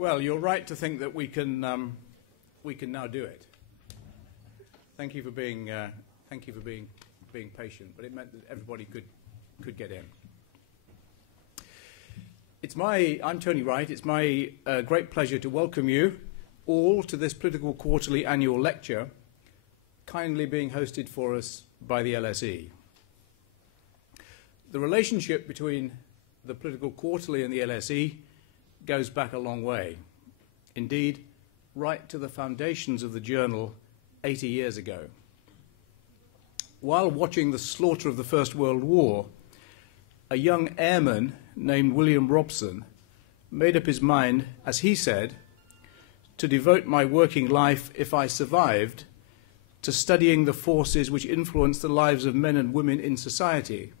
Well, you're right to think that we can now do it. Thank you for being patient, but it meant that everybody could get in. I'm Tony Wright. It's my great pleasure to welcome you all to this Political Quarterly annual lecture, kindly being hosted for us by the LSE. The relationship between the Political Quarterly and the LSE goes back a long way. Indeed, right to the foundations of the journal 80 years ago. While watching the slaughter of the First World War, a young airman named William Robson made up his mind, as he said, to devote my working life, if I survived, to studying the forces which influence the lives of men and women in society,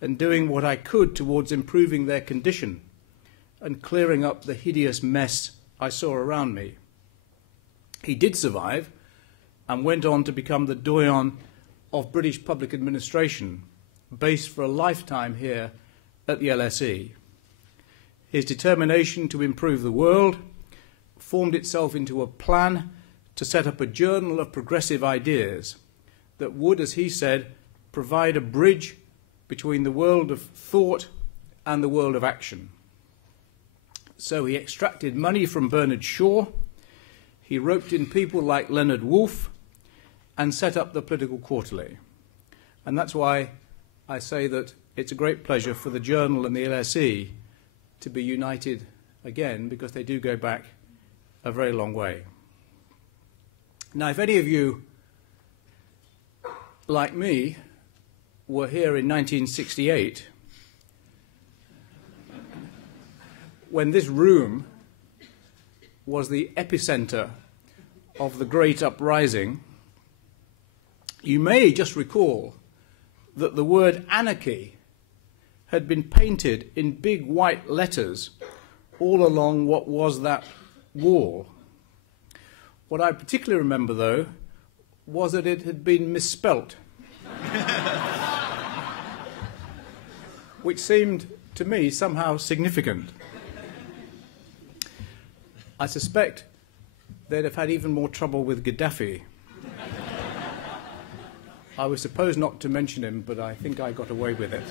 and doing what I could towards improving their condition and clearing up the hideous mess I saw around me. He did survive and went on to become the doyen of British public administration, based for a lifetime here at the LSE. His determination to improve the world formed itself into a plan to set up a journal of progressive ideas that would, as he said, provide a bridge between the world of thought and the world of action. So he extracted money from Bernard Shaw, he roped in people like Leonard Woolf, and set up the Political Quarterly. And that's why I say that it's a great pleasure for the journal and the LSE to be united again, because they do go back a very long way. Now, if any of you, like me, were here in 1968, when this room was the epicenter of the Great Uprising, you may just recall that the word anarchy had been painted in big white letters all along what was that wall. What I particularly remember, though, was that it had been misspelt, which seemed to me somehow significant. I suspect they'd have had even more trouble with Gaddafi. I was supposed not to mention him, but I think I got away with it.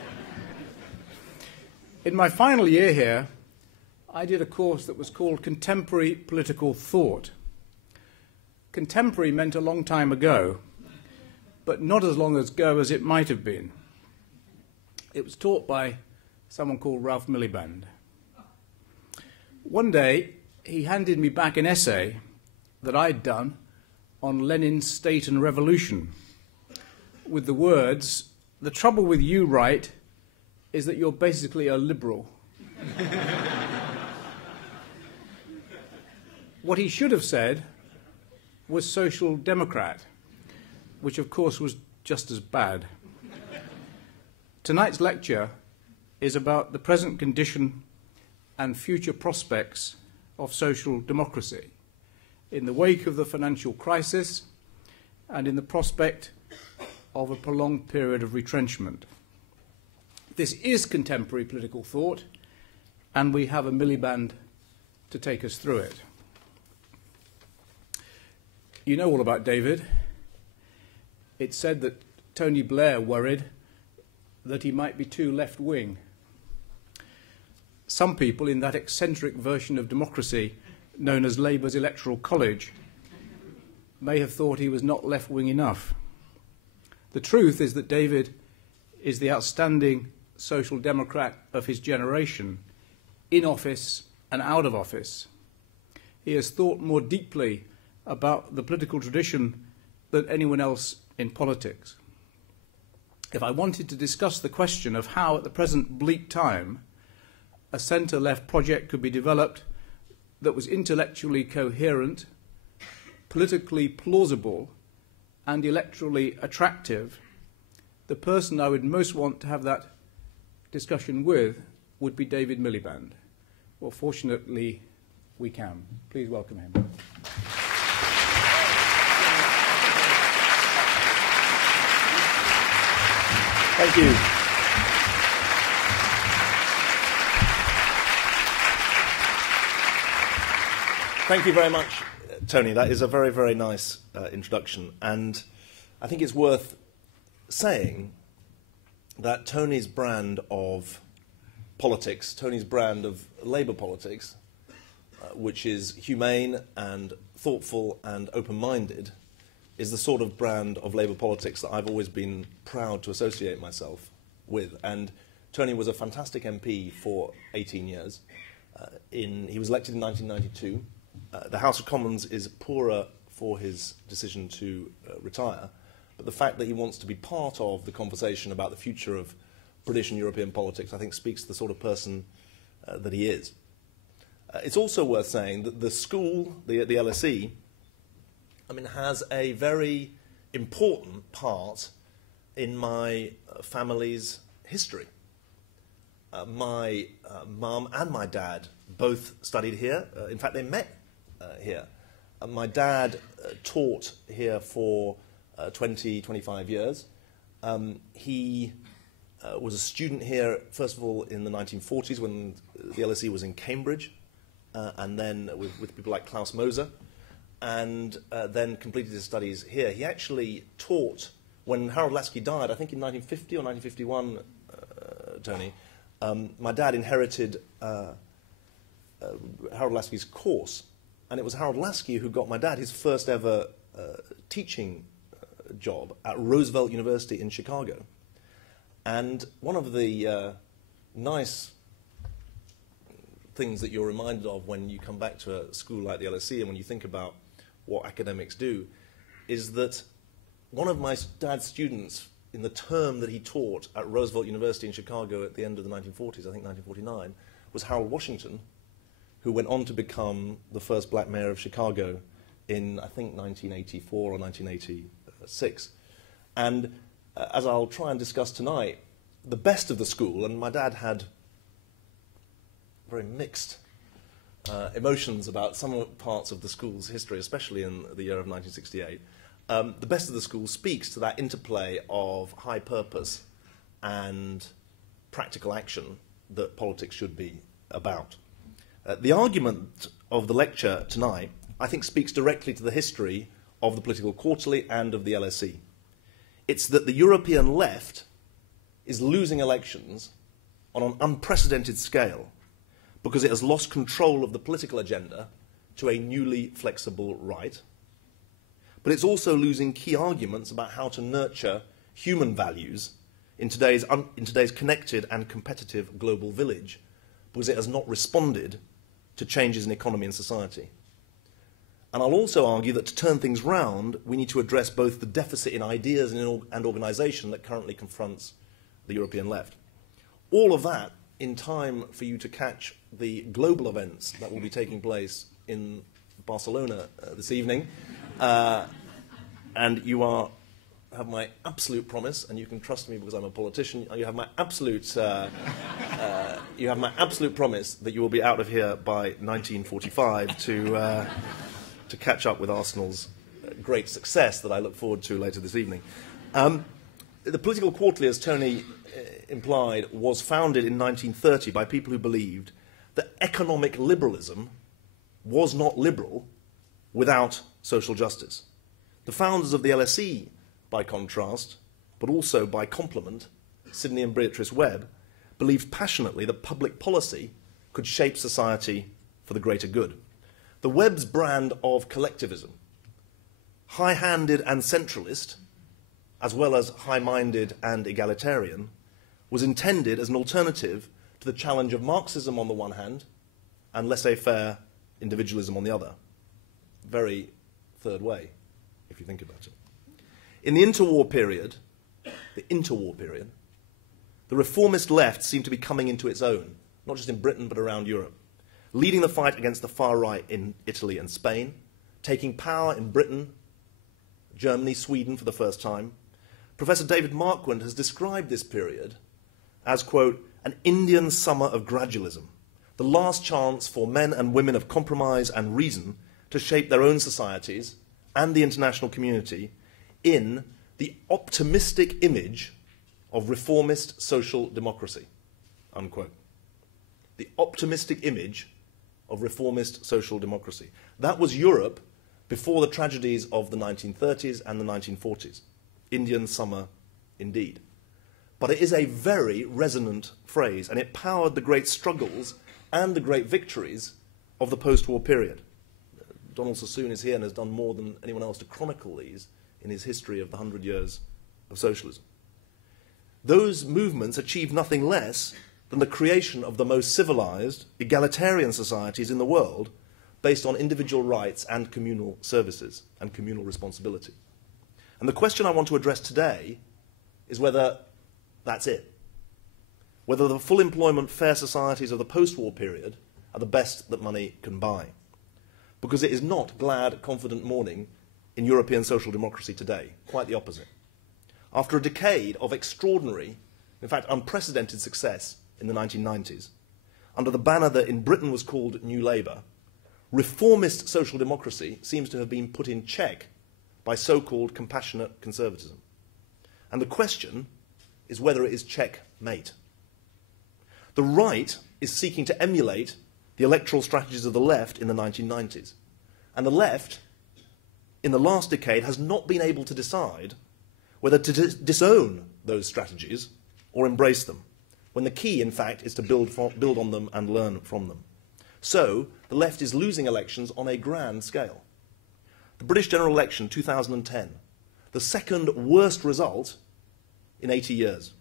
In my final year here, I did a course that was called Contemporary Political Thought. Contemporary meant a long time ago, but not as long ago as it might have been. It was taught by someone called Ralph Miliband. One day, he handed me back an essay that I'd done on Lenin's State and Revolution, with the words, "The trouble with you, Wright, is that you're basically a liberal." What he should have said was social democrat, which of course was just as bad. Tonight's lecture is about the present condition and future prospects of social democracy in the wake of the financial crisis and in the prospect of a prolonged period of retrenchment. This is contemporary political thought, and we have a Miliband to take us through it. You know all about David. It's said that Tony Blair worried that he might be too left-wing. Some people in that eccentric version of democracy known as Labour's Electoral College may have thought he was not left-wing enough. The truth is that David is the outstanding social democrat of his generation, in office and out of office. He has thought more deeply about the political tradition than anyone else in politics. If I wanted to discuss the question of how, at the present bleak time, a centre-left project could be developed that was intellectually coherent, politically plausible, and electorally attractive, the person I would most want to have that discussion with would be David Miliband. Well, fortunately, we can. Please welcome him. Thank you. Thank you very much, Tony. That is a very, very nice introduction. And I think it's worth saying that Tony's brand of politics, Tony's brand of Labour politics, which is humane and thoughtful and open-minded, is the sort of brand of Labour politics that I've always been proud to associate myself with. And Tony was a fantastic MP for 18 years. He was elected in 1992. The House of Commons is poorer for his decision to retire, but the fact that he wants to be part of the conversation about the future of British and European politics, I think, speaks to the sort of person that he is. It's also worth saying that the school, the LSE, has a very important part in my family's history. My mum and my dad both studied here. In fact, they met here. My dad taught here for 25 years. He was a student here, first of all, in the 1940s when the LSE was in Cambridge, and then with people like Klaus Moser, and then completed his studies here. He actually taught when Harold Lasky died, I think in 1950 or 1951, Tony. My dad inherited Harold Lasky's course, and it was Harold Lasky who got my dad his first ever teaching job at Roosevelt University in Chicago. And one of the nice things that you're reminded of when you come back to a school like the LSE and when you think about what academics do is that one of my dad's students in the term that he taught at Roosevelt University in Chicago at the end of the 1940s, I think 1949, was Harold Washington, who went on to become the first black mayor of Chicago in, I think, 1984 or 1986. And as I'll try and discuss tonight, the best of the school, and my dad had very mixed emotions about some parts of the school's history, especially in the year of 1968, the best of the school speaks to that interplay of high purpose and practical action that politics should be about. The argument of the lecture tonight, I think, speaks directly to the history of the Political Quarterly and of the LSE. It's that the European left is losing elections on an unprecedented scale because it has lost control of the political agenda to a newly flexible right. But it's also losing key arguments about how to nurture human values in today's connected and competitive global village because it has not responded to changes in economy and society. And I'll also argue that to turn things round, we need to address both the deficit in ideas and organisation that currently confronts the European left. All of that in time for you to catch the global events that will be taking place in Barcelona this evening. And you have my absolute promise, and you can trust me because I'm a politician, you have my absolute promise that you will be out of here by 1945 to catch up with Arsenal's great success that I look forward to later this evening. The Political Quarterly, as Tony implied, was founded in 1930 by people who believed that economic liberalism was not liberal without social justice. The founders of the LSE, by contrast, but also by complement, Sidney and Beatrice Webb, believed passionately that public policy could shape society for the greater good. The Webb's brand of collectivism, high-handed and centralist, as well as high-minded and egalitarian, was intended as an alternative to the challenge of Marxism on the one hand and laissez-faire individualism on the other. Very third way, if you think about it. In the interwar period, the reformist left seemed to be coming into its own, not just in Britain but around Europe, leading the fight against the far right in Italy and Spain, taking power in Britain, Germany, Sweden for the first time. Professor David Marquand has described this period as, quote, an Indian summer of gradualism, the last chance for men and women of compromise and reason to shape their own societies and the international community in the optimistic image of reformist social democracy, unquote. The optimistic image of reformist social democracy. That was Europe before the tragedies of the 1930s and the 1940s. Indian summer, indeed. But it is a very resonant phrase, and it powered the great struggles and the great victories of the post-war period. Donald Sassoon is here and has done more than anyone else to chronicle these in his history of the 100 years of socialism. Those movements achieved nothing less than the creation of the most civilized, egalitarian societies in the world based on individual rights and communal services and communal responsibility. And the question I want to address today is whether that's it. Whether the full employment, fair societies of the post-war period are the best that money can buy. Because it is not glad, confident morning in European social democracy today. Quite the opposite. After a decade of extraordinary, in fact unprecedented success in the 1990s, under the banner that in Britain was called New Labour, reformist social democracy seems to have been put in check by so-called compassionate conservatism. And the question is whether it is checkmate. The right is seeking to emulate the electoral strategies of the left in the 1990s. And the left, in the last decade, has not been able to decide whether to disown those strategies or embrace them, when the key, in fact, is to build on them and learn from them. So, the left is losing elections on a grand scale. The British general election 2010, the second worst result in 80 years.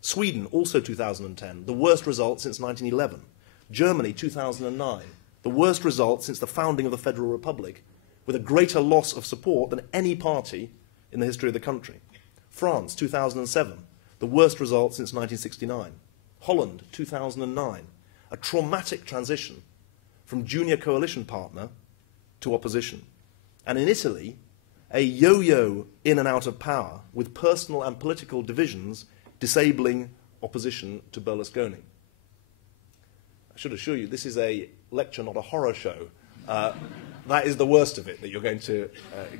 Sweden, also 2010, the worst result since 1911. Germany, 2009, the worst result since the founding of the Federal Republic, with a greater loss of support than any party in the history of the country. France, 2007, the worst result since 1969. Holland, 2009, a traumatic transition from junior coalition partner to opposition. And in Italy, a yo-yo in and out of power with personal and political divisions disabling opposition to Berlusconi. I should assure you, this is a lecture, not a horror show. That is the worst of it that you're going to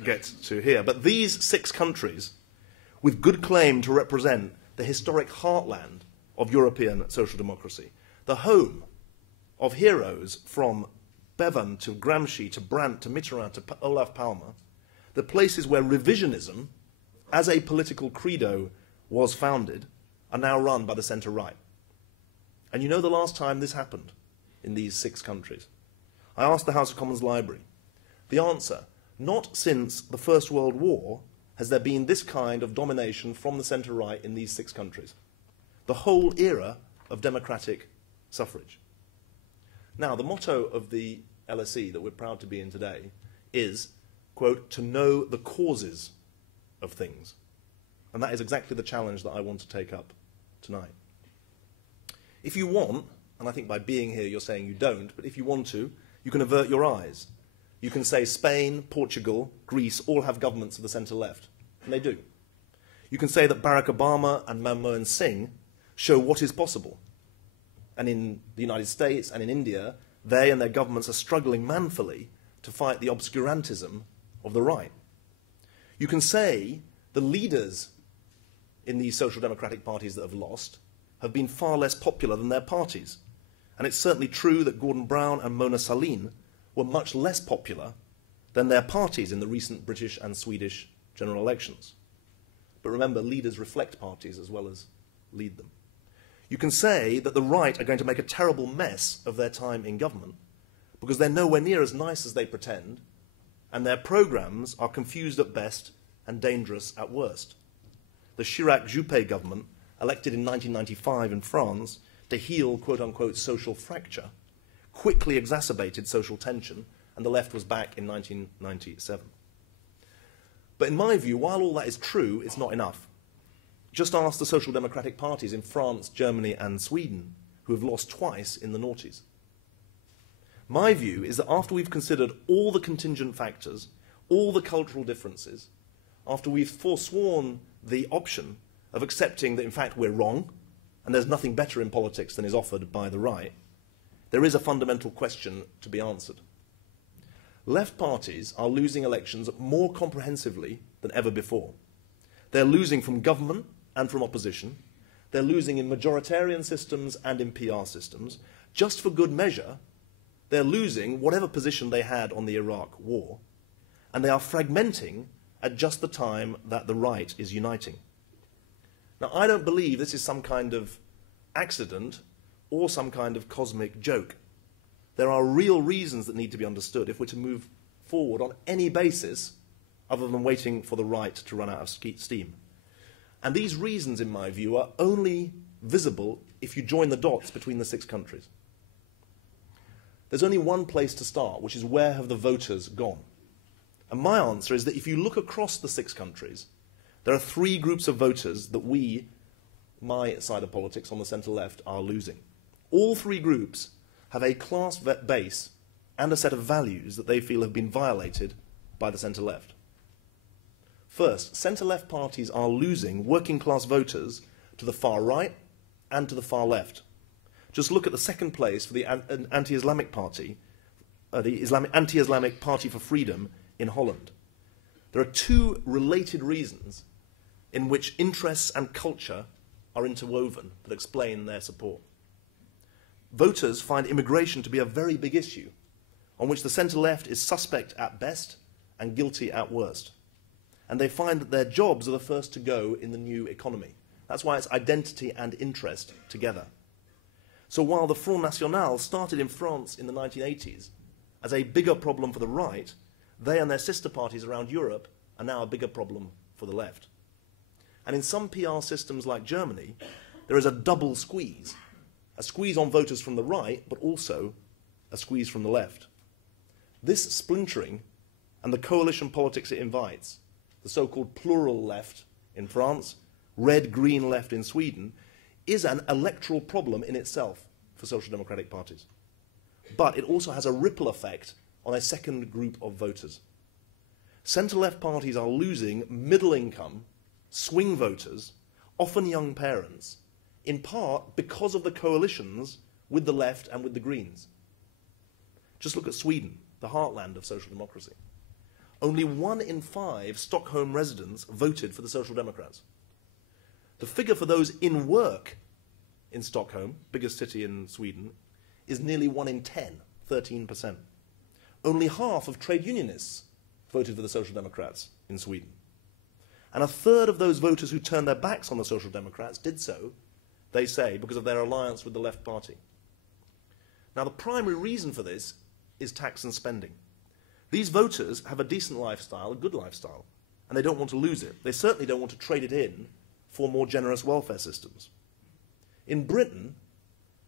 get to hear. But these 6 countries, with good claim to represent the historic heartland of European social democracy, the home of heroes from Bevan to Gramsci to Brandt to Mitterrand to Olaf Palme, the places where revisionism as a political credo was founded, are now run by the centre-right. And you know the last time this happened in these 6 countries? I asked the House of Commons Library. The answer, not since the First World War has there been this kind of domination from the centre-right in these 6 countries. The whole era of democratic suffrage. Now, the motto of the LSE that we're proud to be in today is, quote, to know the causes of things. And that is exactly the challenge that I want to take up tonight. If you want, and I think by being here you're saying you don't, but if you want to, you can avert your eyes. You can say Spain, Portugal, Greece all have governments of the centre-left, and they do. You can say that Barack Obama and Manmohan Singh show what is possible. And in the United States and in India, they and their governments are struggling manfully to fight the obscurantism of the right. You can say the leaders in these social democratic parties that have lost have been far less popular than their parties. And it's certainly true that Gordon Brown and Mona Sahlin were much less popular than their parties in the recent British and Swedish general elections. But remember, leaders reflect parties as well as lead them. You can say that the right are going to make a terrible mess of their time in government because they're nowhere near as nice as they pretend, and their programmes are confused at best and dangerous at worst. The Chirac-Juppé government, elected in 1995 in France to heal quote-unquote social fracture, quickly exacerbated social tension, and the left was back in 1997. But in my view, while all that is true, it's not enough. Just ask the social democratic parties in France, Germany and Sweden, who have lost twice in the noughties. My view is that after we've considered all the contingent factors, all the cultural differences, after we've forsworn the option of accepting that in fact we're wrong, and there's nothing better in politics than is offered by the right, there is a fundamental question to be answered. Left parties are losing elections more comprehensively than ever before. They're losing from government and from opposition. They're losing in majoritarian systems and in PR systems. Just for good measure, They're losing whatever position they had on the Iraq war, and they are fragmenting at just the time that the right is uniting. Now, I don't believe this is some kind of accident or some kind of cosmic joke. There are real reasons that need to be understood if we're to move forward on any basis other than waiting for the right to run out of steam. And these reasons, in my view, are only visible if you join the dots between the 6 countries. There's only one place to start, which is where have the voters gone? And my answer is that if you look across the 6 countries, there are 3 groups of voters that we, my side of politics on the centre-left, are losing. All 3 groups have a class base and a set of values that they feel have been violated by the centre-left. First, centre-left parties are losing working-class voters to the far right and to the far left. Just look at the second place for the anti-Islamic party, the Anti-Islamic Party for Freedom in Holland. There are 2 related reasons in which interests and culture are interwoven that explain their support. Voters find immigration to be a very big issue, on which the centre-left is suspect at best and guilty at worst. And they find that their jobs are the first to go in the new economy. That's why it's identity and interest together. So while the Front National started in France in the 1980s as a bigger problem for the right, they and their sister parties around Europe are now a bigger problem for the left. And in some PR systems like Germany, there is a double squeeze. A squeeze on voters from the right, but also a squeeze from the left. This splintering and the coalition politics it invites, the so-called plural left in France, red-green left in Sweden, is an electoral problem in itself for social democratic parties. But it also has a ripple effect on a second group of voters. Centre-left parties are losing middle-income, swing voters, often young parents, in part because of the coalitions with the left and with the Greens. Just look at Sweden, the heartland of social democracy. Only 1 in 5 Stockholm residents voted for the Social Democrats. The figure for those in work in Stockholm, biggest city in Sweden, is nearly 1 in 10, 13%. Only half of trade unionists voted for the Social Democrats in Sweden. And a third of those voters who turned their backs on the Social Democrats did so, they say, because of their alliance with the left party. Now, the primary reason for this is tax and spending. These voters have a decent lifestyle, a good lifestyle, and they don't want to lose it. They certainly don't want to trade it in for more generous welfare systems. In Britain,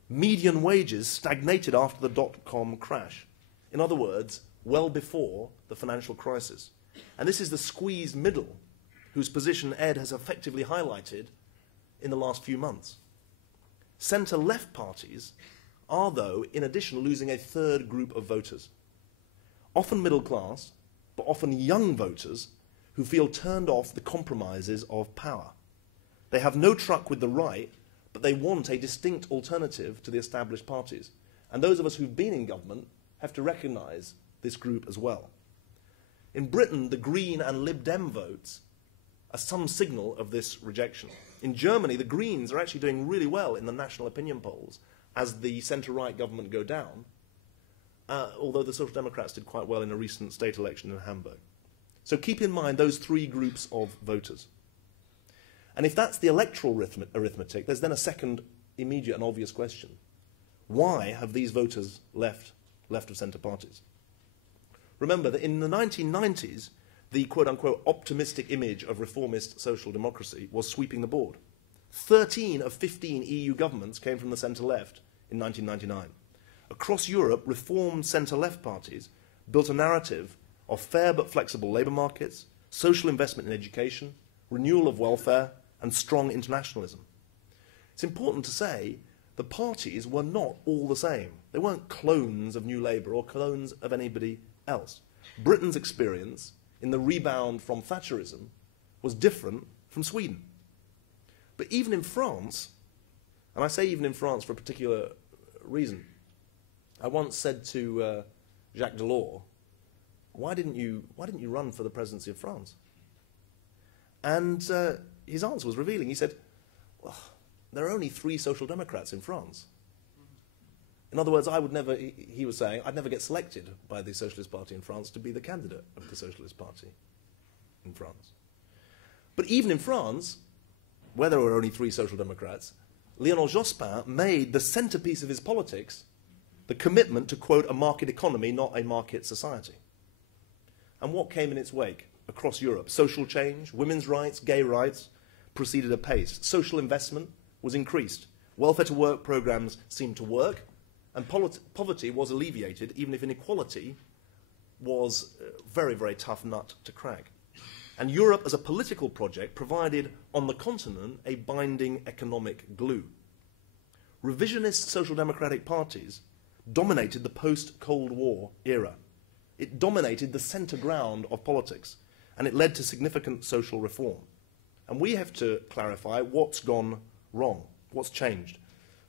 median wages stagnated after the dot-com crash. In other words, well before the financial crisis. And this is the squeezed middle, whose position Ed has effectively highlighted in the last few months. Centre-left parties are, though, in addition, losing a third group of voters. Often middle class, but often young voters who feel turned off the compromises of power. They have no truck with the right, but they want a distinct alternative to the established parties. And those of us who've been in government have to recognise this group as well. In Britain, the Green and Lib Dem votes are some signal of this rejection. In Germany, the Greens are actually doing really well in the national opinion polls as the centre-right government go down, although the Social Democrats did quite well in a recent state election in Hamburg. So keep in mind those 3 groups of voters. And if that's the electoral arithmetic, there's then a second immediate and obvious question. Why have these voters left of centre parties? Remember that in the 1990s, the quote-unquote optimistic image of reformist social democracy was sweeping the board. 13 of 15 EU governments came from the centre-left in 1999. Across Europe, reformed centre-left parties built a narrative of fair but flexible labour markets, social investment in education, renewal of welfare, and strong internationalism. It's important to say the parties were not all the same. They weren't clones of New Labour or clones of anybody else. Britain's experience in the rebound from Thatcherism was different from Sweden. But even in France, and I say even in France for a particular reason, I once said to Jacques Delors, why didn't you run for the presidency of France? And his answer was revealing. He said, well, there are only 3 social democrats in France. In other words, I would never, he was saying, I'd never get selected by the Socialist Party in France to be the candidate of the Socialist Party in France. But even in France, where there were only 3 Social Democrats, Lionel Jospin made the centerpiece of his politics the commitment to, quote, a market economy, not a market society. And what came in its wake across Europe? Social change, women's rights, gay rights proceeded apace. Social investment was increased. Welfare to work programs seemed to work, and poverty was alleviated, even if inequality was a very, very tough nut to crack. And Europe, as a political project, provided on the continent a binding economic glue. Revisionist social democratic parties dominated the post-Cold War era. It dominated the center ground of politics, and it led to significant social reform. And we have to clarify what's gone wrong, what's changed.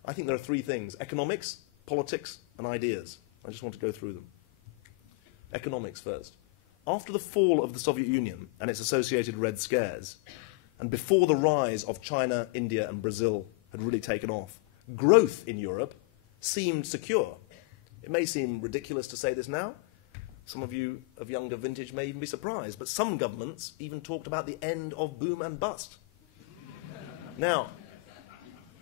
I think there are 3 things: economics, politics, and ideas. I just want to go through them. Economics first. After the fall of the Soviet Union and its associated Red Scares, and before the rise of China, India, and Brazil had really taken off, growth in Europe seemed secure. It may seem ridiculous to say this now. Some of you of younger vintage may even be surprised, but some governments even talked about the end of boom and bust. Now,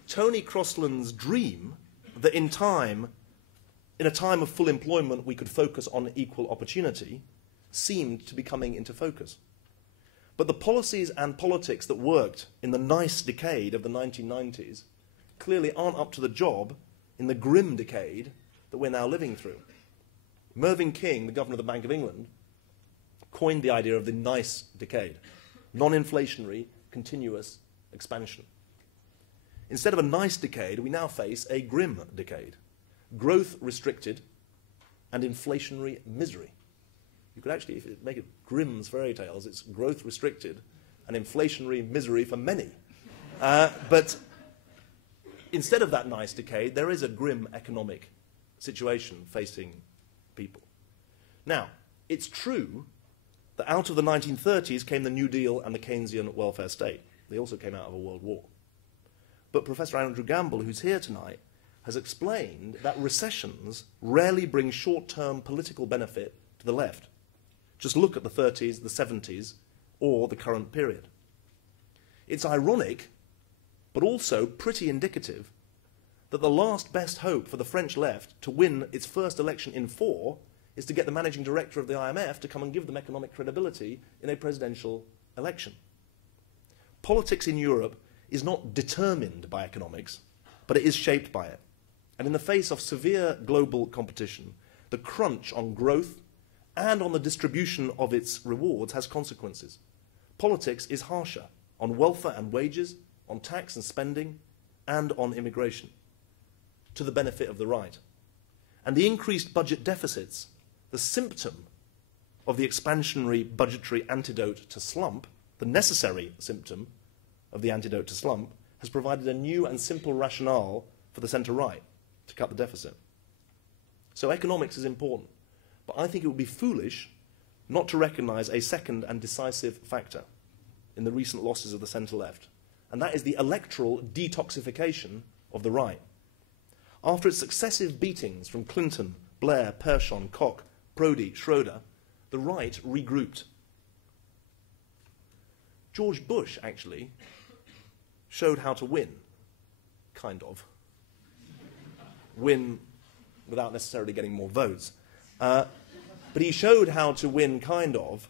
Tony Crosland's dream that in a time of full employment, we could focus on equal opportunity seemed to be coming into focus. But the policies and politics that worked in the nice decade of the 1990s clearly aren't up to the job in the grim decade that we're now living through. Mervyn King, the governor of the Bank of England, coined the idea of the nice decade, non-inflationary, continuous expansion. Instead of a nice decade, we now face a grim decade, growth restricted and inflationary misery. You could actually, if you make it Grimm's fairy tales, it's growth restricted and inflationary misery for many. But instead of that nice decade, there is a grim economic situation facing people. Now, it's true that out of the 1930s came the New Deal and the Keynesian welfare state. They also came out of a world war. But Professor Andrew Gamble, who's here tonight, has explained that recessions rarely bring short-term political benefit to the left. Just look at the 30s, the 70s, or the current period. It's ironic, but also pretty indicative, that the last best hope for the French left to win its first election in 4 is to get the managing director of the IMF to come and give them economic credibility in a presidential election. Politics in Europe is not determined by economics, but it is shaped by it. And in the face of severe global competition, the crunch on growth and on the distribution of its rewards has consequences. Politics is harsher on welfare and wages, on tax and spending, and on immigration, to the benefit of the right. And the increased budget deficits, the symptom of the expansionary budgetary antidote to slump, the necessary symptom of the antidote to slump, has provided a new and simple rationale for the centre-right to cut the deficit. So economics is important, but I think it would be foolish not to recognise a second and decisive factor in the recent losses of the centre-left, and that is the electoral detoxification of the right. After its successive beatings from Clinton, Blair, Persson, Koch, Prodi, Schroeder, the right regrouped. George Bush, actually, showed how to win, kind of. Win without necessarily getting more votes. But he showed how to win, kind of,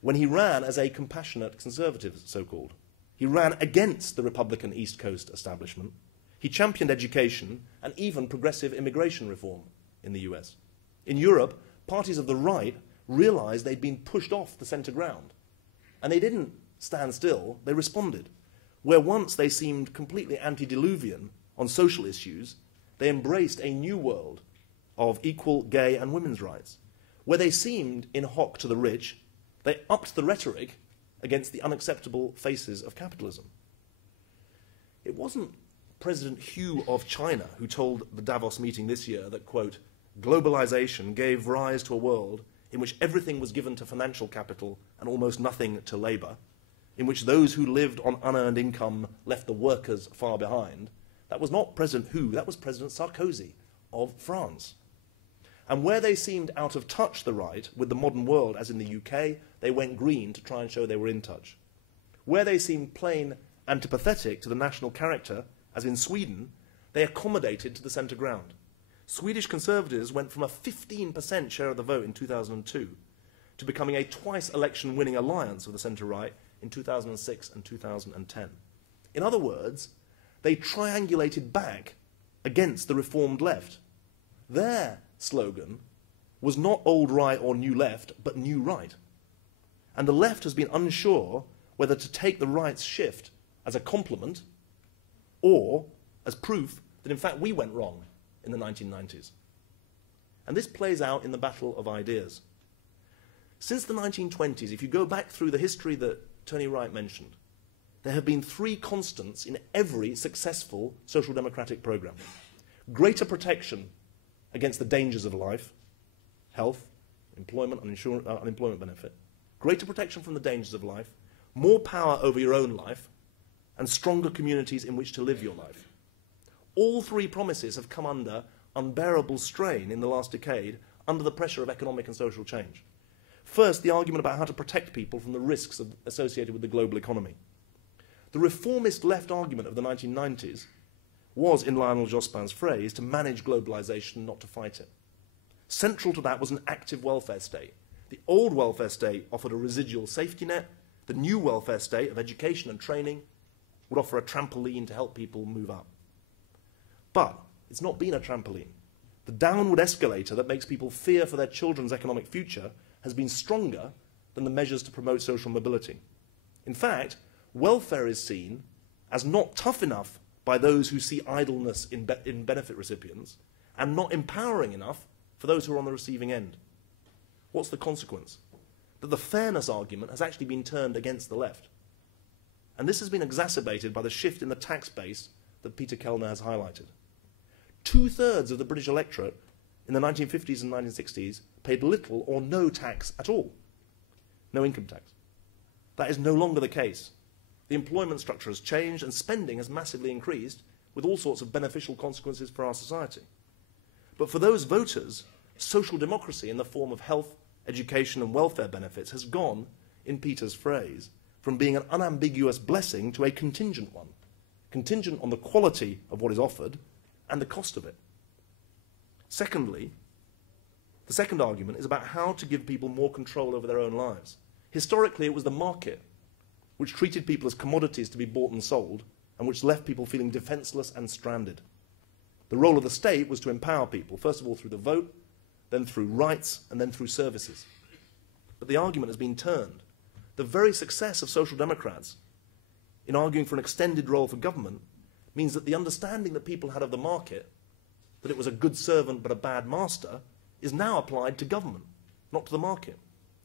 when he ran as a compassionate conservative, so-called. He ran against the Republican East Coast establishment. He championed education and even progressive immigration reform in the US. In Europe, parties of the right realized they'd been pushed off the center ground. And they didn't stand still, they responded. Where once they seemed completely antediluvian on social issues, they embraced a new world of equal gay and women's rights. Where they seemed in hock to the rich, they upped the rhetoric against the unacceptable faces of capitalism. It wasn't President Hu of China who told the Davos meeting this year that, quote, globalization gave rise to a world in which everything was given to financial capital and almost nothing to labor, in which those who lived on unearned income left the workers far behind. That was not President Hu, that was President Sarkozy of France. And where they seemed out of touch, the right, with the modern world, as in the UK, they went green to try and show they were in touch. Where they seemed plain antipathetic to the national character, as in Sweden, they accommodated to the centre ground. Swedish Conservatives went from a 15% share of the vote in 2002 to becoming a twice-election-winning alliance with the centre-right in 2006 and 2010. In other words, they triangulated back against the reformed left. Their slogan was not old right or new left, but new right. And the left has been unsure whether to take the right's shift as a compliment or as proof that, in fact, we went wrong in the 1990s. And this plays out in the battle of ideas. Since the 1920s, if you go back through the history that Tony Wright mentioned, there have been three constants in every successful social democratic program. Greater protection against the dangers of life, health, employment, unemployment benefit. Greater protection from the dangers of life, more power over your own life, and stronger communities in which to live your life. All three promises have come under unbearable strain in the last decade under the pressure of economic and social change. First, the argument about how to protect people from the risks associated with the global economy. The reformist left argument of the 1990s was, in Lionel Jospin's phrase, to manage globalization, not to fight it. Central to that was an active welfare state. The old welfare state offered a residual safety net. The new welfare state of education and training would offer a trampoline to help people move up. But it's not been a trampoline. The downward escalator that makes people fear for their children's economic future has been stronger than the measures to promote social mobility. In fact, welfare is seen as not tough enough by those who see idleness in benefit recipients and not empowering enough for those who are on the receiving end. What's the consequence? That the fairness argument has actually been turned against the left. And this has been exacerbated by the shift in the tax base that Peter Kellner has highlighted. 2/3 of the British electorate in the 1950s and 1960s paid little or no tax at all. No income tax. That is no longer the case. The employment structure has changed and spending has massively increased with all sorts of beneficial consequences for our society. But for those voters, social democracy in the form of health, education and welfare benefits has gone, in Peter's phrase, from being an unambiguous blessing to a contingent one. Contingent on the quality of what is offered and the cost of it. Secondly, the second argument is about how to give people more control over their own lives. Historically, it was the market which treated people as commodities to be bought and sold, and which left people feeling defenseless and stranded. The role of the state was to empower people, first of all through the vote, then through rights, and then through services. But the argument has been turned. The very success of social democrats in arguing for an extended role for government means that the understanding that people had of the market, that it was a good servant but a bad master, is now applied to government, not to the market.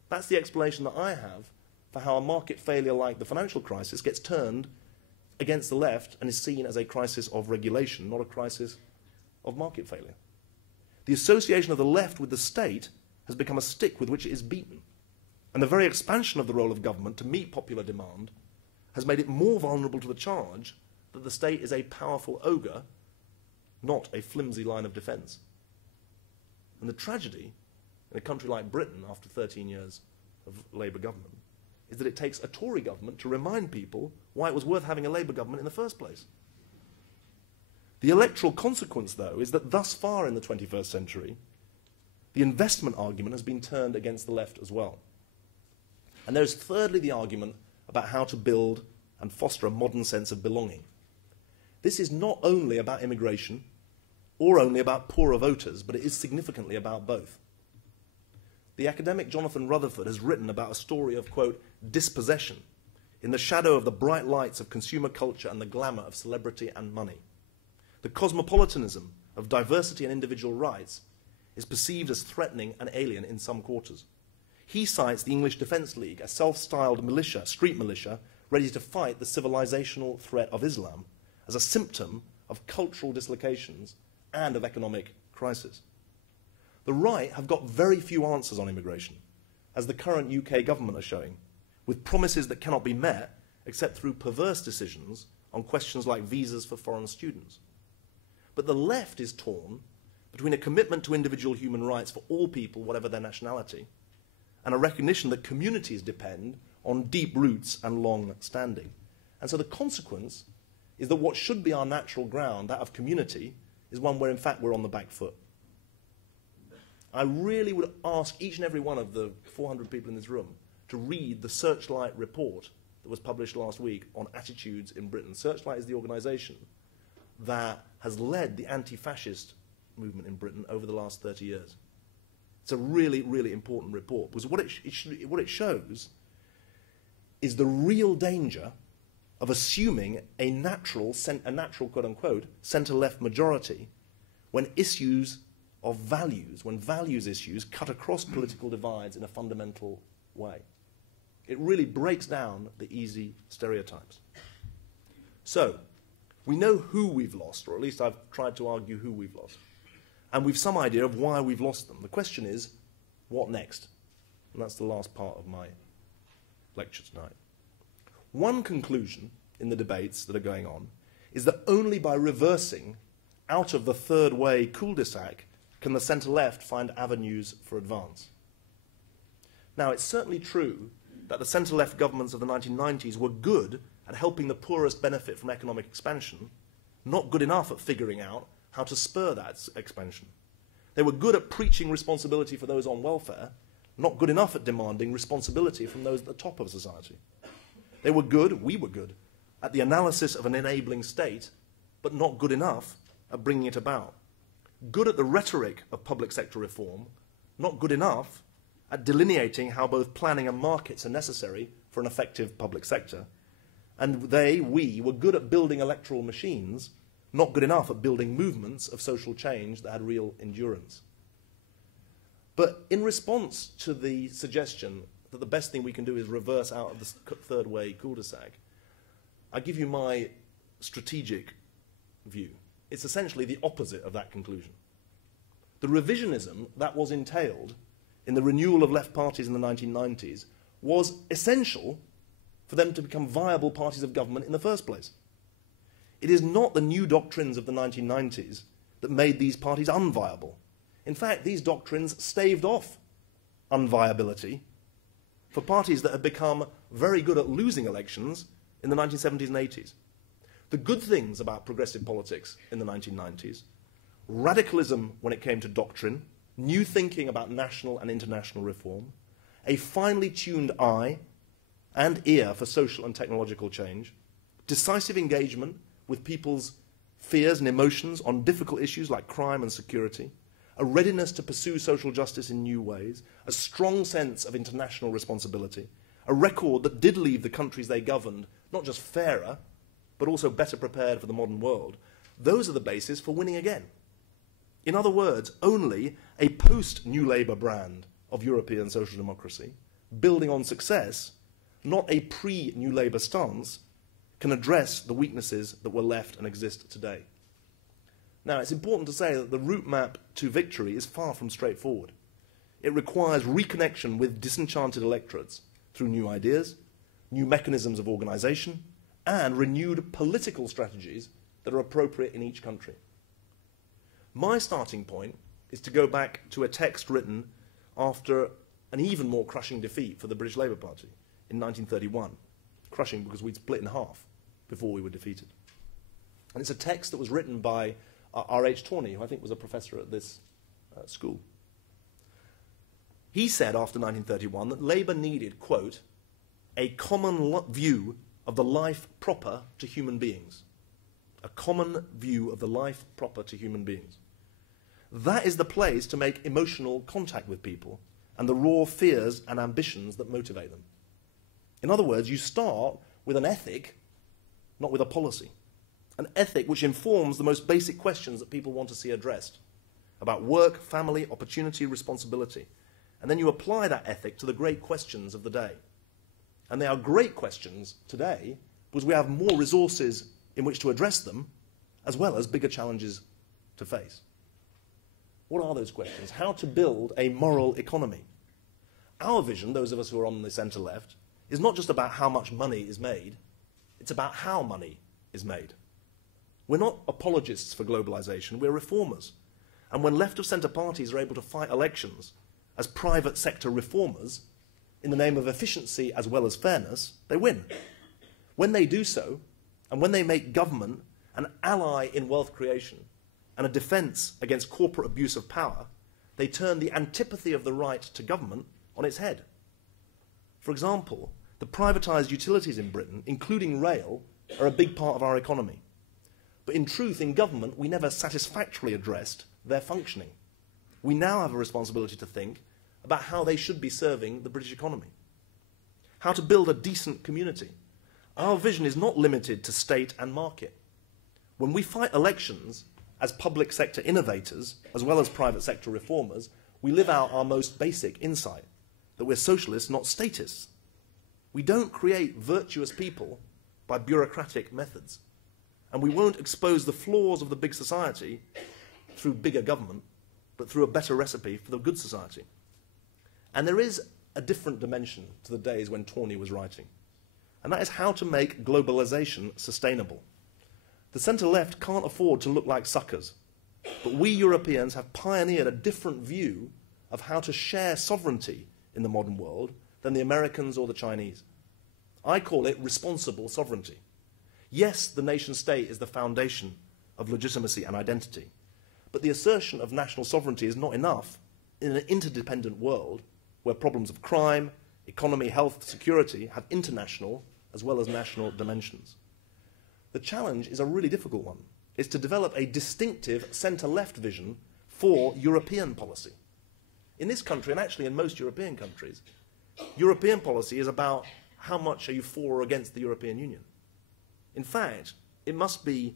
That's the explanation that I have for how a market failure like the financial crisis gets turned against the left and is seen as a crisis of regulation, not a crisis of market failure. The association of the left with the state has become a stick with which it is beaten. And the very expansion of the role of government to meet popular demand has made it more vulnerable to the charge that the state is a powerful ogre, not a flimsy line of defence. And the tragedy in a country like Britain, after 13 years of Labour government, is that it takes a Tory government to remind people why it was worth having a Labour government in the first place. The electoral consequence, though, is that thus far in the 21st century, the investment argument has been turned against the left as well. And there's thirdly the argument about how to build and foster a modern sense of belonging. This is not only about immigration or only about poorer voters, but it is significantly about both. The academic Jonathan Rutherford has written about a story of, quote, dispossession in the shadow of the bright lights of consumer culture and the glamour of celebrity and money. The cosmopolitanism of diversity and individual rights is perceived as threatening and alien in some quarters. He cites the English Defence League, a self-styled militia, street militia, ready to fight the civilizational threat of Islam, as a symptom of cultural dislocations and of economic crisis. The right have got very few answers on immigration, as the current UK government are showing, with promises that cannot be met except through perverse decisions on questions like visas for foreign students. But the left is torn between a commitment to individual human rights for all people, whatever their nationality, and a recognition that communities depend on deep roots and long standing. And so the consequence is that what should be our natural ground, that of community, is one where in fact we're on the back foot. I really would ask each and every one of the 400 people in this room to read the Searchlight report that was published last week on attitudes in Britain. Searchlight is the organisation that has led the anti-fascist movement in Britain over the last 30 years. It's a really, really important report, because what it shows is the real danger of assuming a natural quote-unquote, centre-left majority when issues of values, when values issues cut across political divides in a fundamental way. It really breaks down the easy stereotypes. So, we know who we've lost, or at least I've tried to argue who we've lost. And we've some idea of why we've lost them. The question is, what next? And that's the last part of my lecture tonight. One conclusion in the debates that are going on is that only by reversing out of the third way cul-de-sac can the centre-left find avenues for advance. Now, it's certainly true that the centre-left governments of the 1990s were good at helping the poorest benefit from economic expansion, not good enough at figuring out how to spur that expansion. They were good at preaching responsibility for those on welfare, not good enough at demanding responsibility from those at the top of society. They were good, we were good, at the analysis of an enabling state, but not good enough at bringing it about. Good at the rhetoric of public sector reform, not good enough at delineating how both planning and markets are necessary for an effective public sector. And we were good at building electoral machines, not good enough at building movements of social change that had real endurance. But in response to the suggestion that the best thing we can do is reverse out of the third way cul-de-sac, I give you my strategic view. It's essentially the opposite of that conclusion. The revisionism that was entailed in the renewal of left parties in the 1990s was essential for them to become viable parties of government in the first place. It is not the new doctrines of the 1990s that made these parties unviable. In fact, these doctrines staved off unviability for parties that had become very good at losing elections in the 1970s and 80s. The good things about progressive politics in the 1990s, radicalism when it came to doctrine, new thinking about national and international reform, a finely tuned eye and ear for social and technological change, decisive engagement with people's fears and emotions on difficult issues like crime and security, a readiness to pursue social justice in new ways, a strong sense of international responsibility, a record that did leave the countries they governed not just fairer, but also better prepared for the modern world. Those are the basis for winning again. In other words, only a post-New Labour brand of European social democracy, building on success, not a pre-New Labour stance, can address the weaknesses that were left and exist today. Now, it's important to say that the route map to victory is far from straightforward. It requires reconnection with disenchanted electorates through new ideas, new mechanisms of organisation, and renewed political strategies that are appropriate in each country. My starting point is to go back to a text written after an even more crushing defeat for the British Labour Party in 1931. Crushing because we'd split in half before we were defeated. And it's a text that was written by R.H. Tawney, who I think was a professor at this school. He said after 1931 that Labour needed, quote, a common view of the life proper to human beings. A common view of the life proper to human beings. That is the place to make emotional contact with people and the raw fears and ambitions that motivate them. In other words, you start with an ethic, not with a policy. An ethic which informs the most basic questions that people want to see addressed about work, family, opportunity, responsibility. And then you apply that ethic to the great questions of the day. And they are great questions today because we have more resources in which to address them, as well as bigger challenges to face. What are those questions? How to build a moral economy? Our vision, those of us who are on the centre-left, is not just about how much money is made, it's about how money is made. We're not apologists for globalization, we're reformers. And when left-of-centre parties are able to fight elections as private sector reformers in the name of efficiency as well as fairness, they win. When they do so, and when they make government an ally in wealth creation and a defence against corporate abuse of power, they turn the antipathy of the right to government on its head. For example, the privatised utilities in Britain, including rail, are a big part of our economy. But in truth, in government, we never satisfactorily addressed their functioning. We now have a responsibility to think about how they should be serving the British economy, how to build a decent community. Our vision is not limited to state and market. When we fight elections as public sector innovators, as well as private sector reformers, we live out our most basic insight, that we're socialists, not statists. We don't create virtuous people by bureaucratic methods. And we won't expose the flaws of the big society through bigger government, but through a better recipe for the good society. And there is a different dimension to the days when Tony was writing, and that is how to make globalization sustainable. The centre-left can't afford to look like suckers, but we Europeans have pioneered a different view of how to share sovereignty in the modern world than the Americans or the Chinese. I call it responsible sovereignty. Yes, the nation-state is the foundation of legitimacy and identity, but the assertion of national sovereignty is not enough in an interdependent world where problems of crime, economy, health, security have international as well as national dimensions. The challenge is a really difficult one. It's to develop a distinctive centre-left vision for European policy. In this country, and actually in most European countries, European policy is about how much are you for or against the European Union. In fact, it must be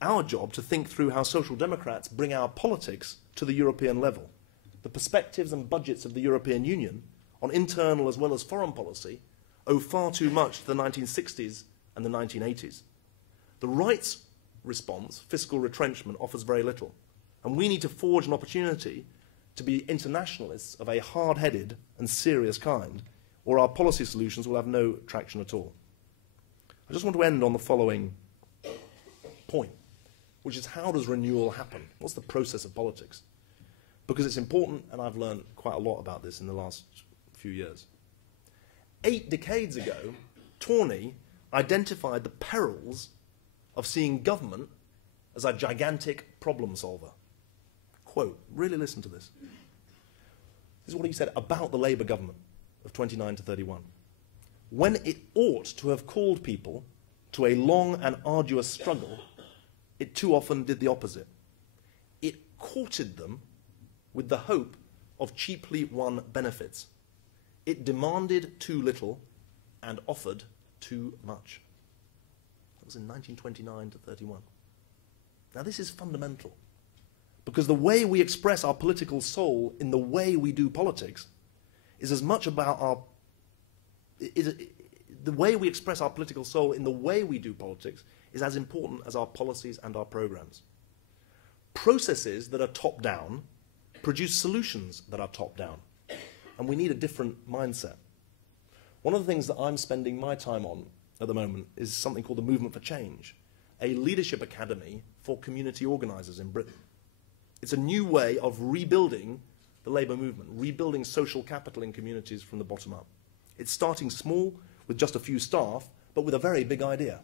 our job to think through how social democrats bring our politics to the European level. The perspectives and budgets of the European Union on internal as well as foreign policy owe far too much to the 1960s and the 1980s. The right's response, fiscal retrenchment, offers very little. And we need to forge an opportunity to be internationalists of a hard-headed and serious kind, or our policy solutions will have no traction at all. I just want to end on the following point, which is how does renewal happen? What's the process of politics? Because it's important, and I've learned quite a lot about this in the last few years. 8 decades ago, Tony identified the perils of seeing government as a gigantic problem solver. Quote, really listen to this. This is what he said about the Labour government of 29 to 31. When it ought to have called people to a long and arduous struggle, it too often did the opposite. It courted them with the hope of cheaply won benefits. It demanded too little and offered too much. That was in 1929 to 31. Now this is fundamental, because the way we express our political soul in the way we do politics is as much about our... the way we express our political soul in the way we do politics is as important as our policies and our programs. Processes that are top-down produce solutions that are top-down, and we need a different mindset. One of the things that I'm spending my time on at the moment is something called the Movement for Change, a leadership academy for community organisers in Britain. It's a new way of rebuilding the labour movement, rebuilding social capital in communities from the bottom up. It's starting small with just a few staff, but with a very big idea: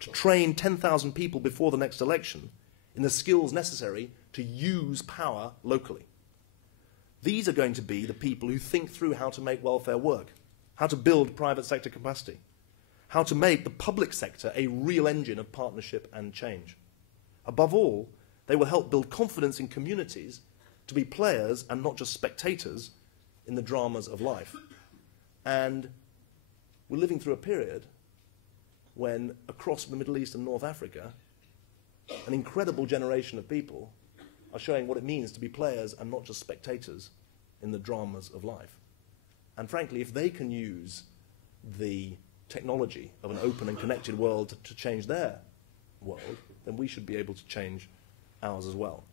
to train 10,000 people before the next election in the skills necessary to use power locally. These are going to be the people who think through how to make welfare work, how to build private sector capacity, how to make the public sector a real engine of partnership and change. Above all, they will help build confidence in communities to be players and not just spectators in the dramas of life. And we're living through a period when, across the Middle East and North Africa, an incredible generation of people are showing what it means to be players and not just spectators in the dramas of life. And frankly, if they can use the technology of an open and connected world to change their world, then we should be able to change ours as well.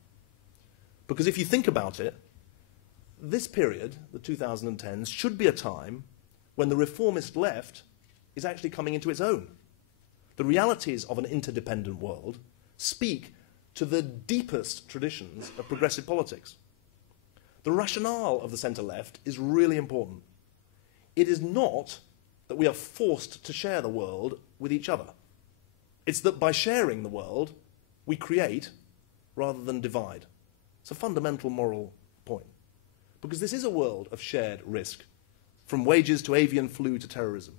Because if you think about it, this period, the 2010s, should be a time when the reformist left is actually coming into its own. The realities of an interdependent world speak to the deepest traditions of progressive politics. The rationale of the centre-left is really important. It is not that we are forced to share the world with each other. It's that by sharing the world, we create rather than divide. It's a fundamental moral point. Because this is a world of shared risk, from wages to avian flu to terrorism.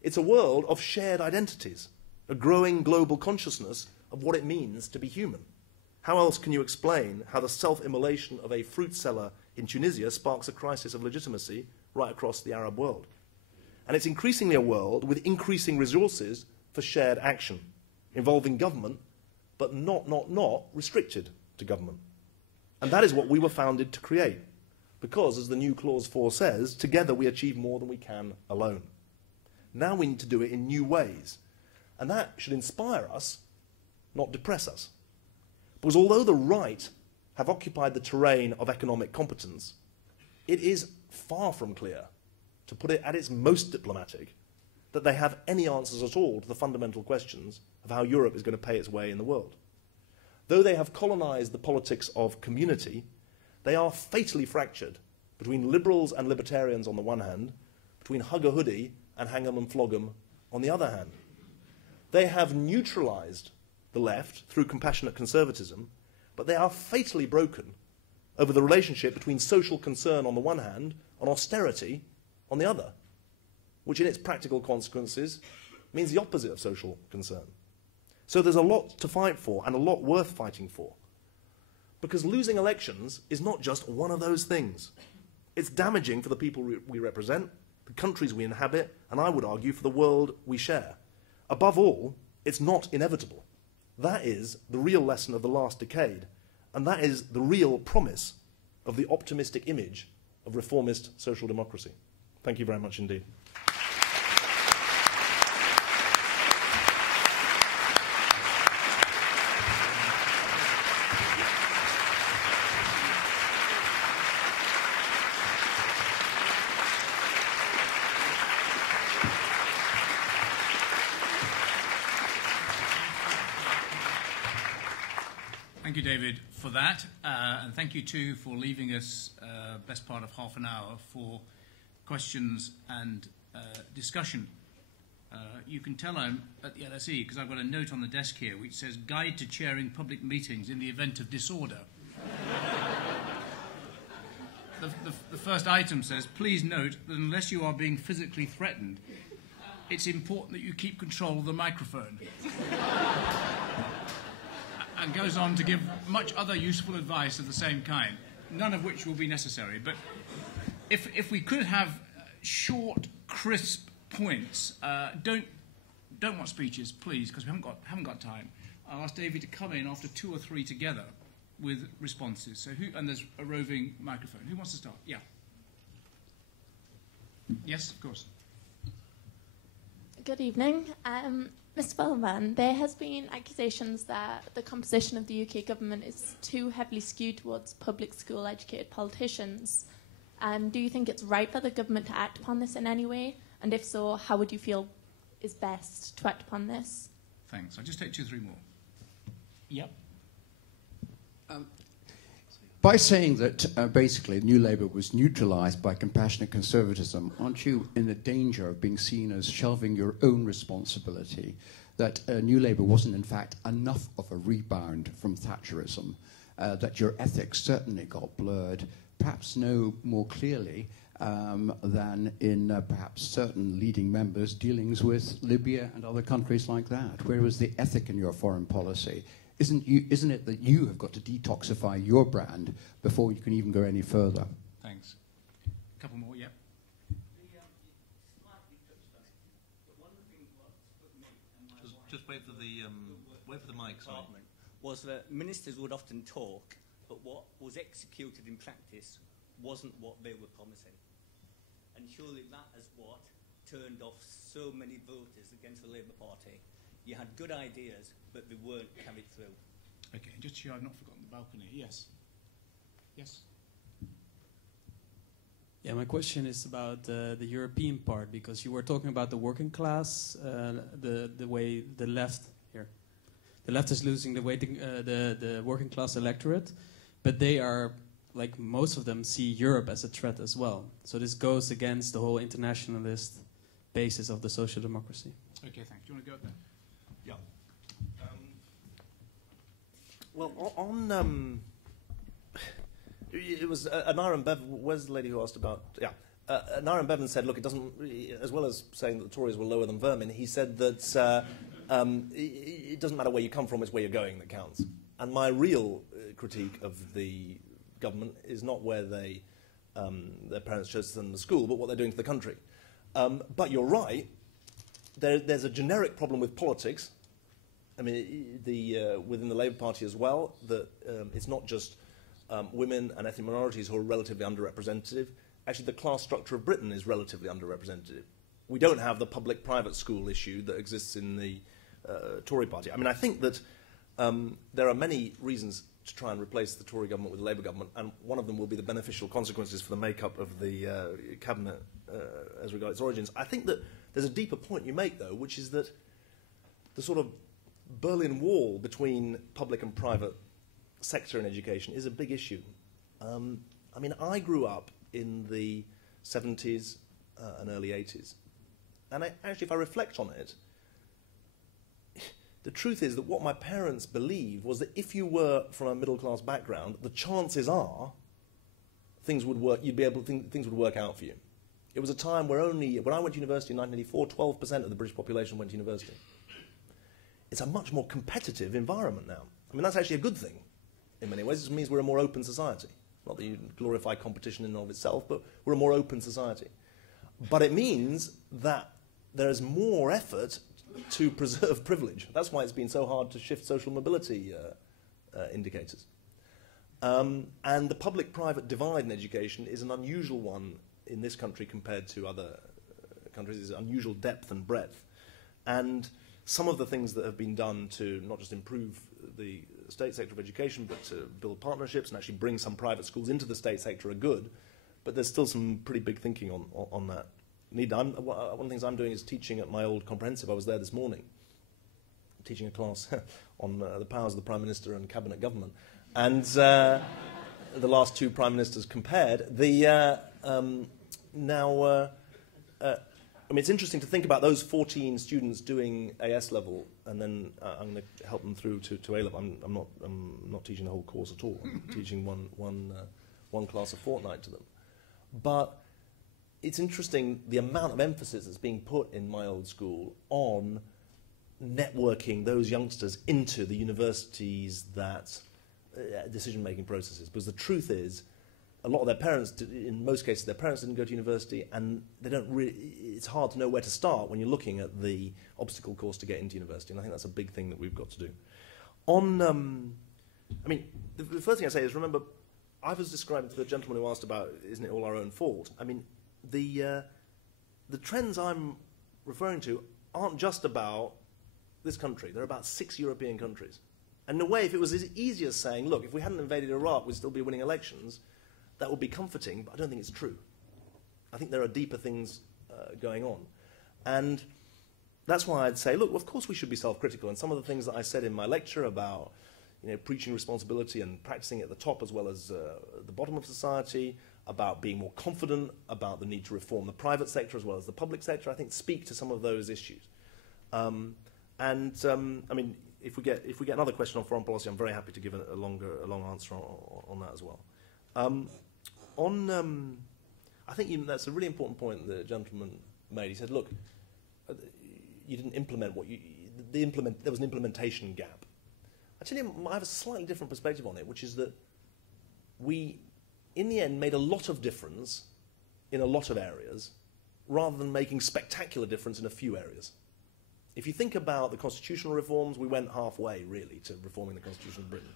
It's a world of shared identities, a growing global consciousness of what it means to be human. How else can you explain how the self-immolation of a fruit seller in Tunisia sparks a crisis of legitimacy right across the Arab world? And it's increasingly a world with increasing resources for shared action, involving government, but not restricted to government. And that is what we were founded to create. Because, as the new Clause 4 says, together we achieve more than we can alone. Now we need to do it in new ways. And that should inspire us, not depress us. Because although the right have occupied the terrain of economic competence, it is far from clear, to put it at its most diplomatic, that they have any answers at all to the fundamental questions of how Europe is going to pay its way in the world. Though they have colonized the politics of community, they are fatally fractured between liberals and libertarians on the one hand, between hug a hoodie and hang 'em and flog 'em on the other hand. They have neutralized the left through compassionate conservatism, but they are fatally broken over the relationship between social concern on the one hand and austerity on the other, which in its practical consequences means the opposite of social concern. So there's a lot to fight for and a lot worth fighting for. Because losing elections is not just one of those things. It's damaging for the people we represent, the countries we inhabit, and I would argue for the world we share. Above all, it's not inevitable. That is the real lesson of the last decade, and that is the real promise of the optimistic image of reformist social democracy. Thank you very much indeed. Thank you, David, for that. And thank you, too, for leaving us best part of half an hour for questions and discussion. You can tell I'm at the LSE because I've got a note on the desk here which says Guide to Chairing Public Meetings in the Event of Disorder. The first item says, please note that unless you are being physically threatened, it's important that you keep control of the microphone. And goes on to give much other useful advice of the same kind, none of which will be necessary. But if we could have short, crisp points, don't want speeches, please, because we haven't got time. I'll ask David to come in after 2 or 3 together with responses. So and there's a roving microphone. Who wants to start? Yeah. Yes, of course. Good evening. Mr. Miliband, there has been accusations that the composition of the UK government is too heavily skewed towards public school educated politicians. Do you think it's right for the government to act upon this in any way? And if so, how would you feel is best to act upon this? Thanks. I'll just take 2 or 3 more. Yep. By saying that basically New Labour was neutralised by compassionate conservatism, aren't you in the danger of being seen as shelving your own responsibility, that New Labour wasn't in fact enough of a rebound from Thatcherism, that your ethics certainly got blurred, perhaps no more clearly than in perhaps certain leading members' dealings with Libya and other countries like that? Where was the ethic in your foreign policy? Isn't it that you have got to detoxify your brand before you can even go any further? Thanks. A couple more, yeah. Just wait for the mic. Was that ministers would often talk, but what was executed in practice wasn't what they were promising. And surely that is what turned off so many voters against the Labour Party. You had good ideas, but they weren't carried through. Okay, just sure I've not forgotten the balcony. Yes. Yes. Yeah, my question is about the European part, because you were talking about the working class, the way the left here, the left is losing the working class electorate, but they are, like most of them, see Europe as a threat as well. So this goes against the whole internationalist basis of the social democracy. Okay, thanks. Do you want to go there? Yeah. Well, on it was Anara and Bevan. Where's the lady who asked about? Yeah, Anara and Bevan said, look, it doesn't. As well as saying that the Tories were lower than vermin, he said that it doesn't matter where you come from; it's where you're going that counts. And my real critique of the government is not where their parents chose to send them to school, but what they're doing to the country. But you're right. There's a generic problem with politics. I mean, within the Labour Party as well, that it's not just women and ethnic minorities who are relatively underrepresented. Actually, the class structure of Britain is relatively underrepresented. We don't have the public-private school issue that exists in the Tory party. I mean, I think that there are many reasons to try and replace the Tory government with the Labour government, and one of them will be the beneficial consequences for the makeup of the cabinet as regards its origins. I think that there's a deeper point you make, though, which is that the sort of Berlin Wall between public and private sector in education is a big issue. I mean, I grew up in the 70s and early 80s. And actually, if I reflect on it, the truth is that what my parents believed was that if you were from a middle-class background, the chances are things would work, things would work out for you. It was a time where when I went to university in 1984, 12% of the British population went to university. It's a much more competitive environment now. I mean, that's actually a good thing in many ways. It means we're a more open society. Not that you glorify competition in and of itself, but we're a more open society. But it means that there is more effort to preserve privilege. That's why it's been so hard to shift social mobility indicators. And the public-private divide in education is an unusual one in this country compared to other countries. There's unusual depth and breadth. And some of the things that have been done to not just improve the state sector of education, but to build partnerships and actually bring some private schools into the state sector are good. But there's still some pretty big thinking on that. One of the things I'm doing is teaching at my old comprehensive. I was there this morning, teaching a class on the powers of the Prime Minister and cabinet government. And the last two Prime Ministers compared. I mean, it's interesting to think about those 14 students doing AS level, and then I'm going to help them through to A level. I'm not teaching the whole course at all. I'm teaching one class a fortnight to them. But it's interesting the amount of emphasis that's being put in my old school on networking those youngsters into the universities that decision-making processes. Because the truth is, a lot of their parents, in most cases, their parents didn't go to university, and they don't really. It's hard to know where to start when you're looking at the obstacle course to get into university, and I think that's a big thing that we've got to do. I mean, the first thing I say is, remember, I was describing to the gentleman who asked about, isn't it all our own fault? I mean, the trends I'm referring to aren't just about this country. They're about 6 European countries. And in a way, if it was as easy as saying, look, if we hadn't invaded Iraq, we'd still be winning elections, that would be comforting, but I don't think it's true. I think there are deeper things going on. And that's why I'd say, look, of course we should be self-critical. And some of the things that I said in my lecture about preaching responsibility and practicing at the top as well as the bottom of society, about being more confident, about the need to reform the private sector as well as the public sector, I think speak to some of those issues. I mean, if we get another question on foreign policy, I'm very happy to give a long answer on that as well. I think that's a really important point the gentleman made. He said, look, you didn't implement there was an implementation gap. I tell you, I have a slightly different perspective on it, which is that we, in the end, made a lot of difference in a lot of areas, rather than making spectacular difference in a few areas. If you think about the constitutional reforms, we went halfway, really, to reforming the Constitution of Britain.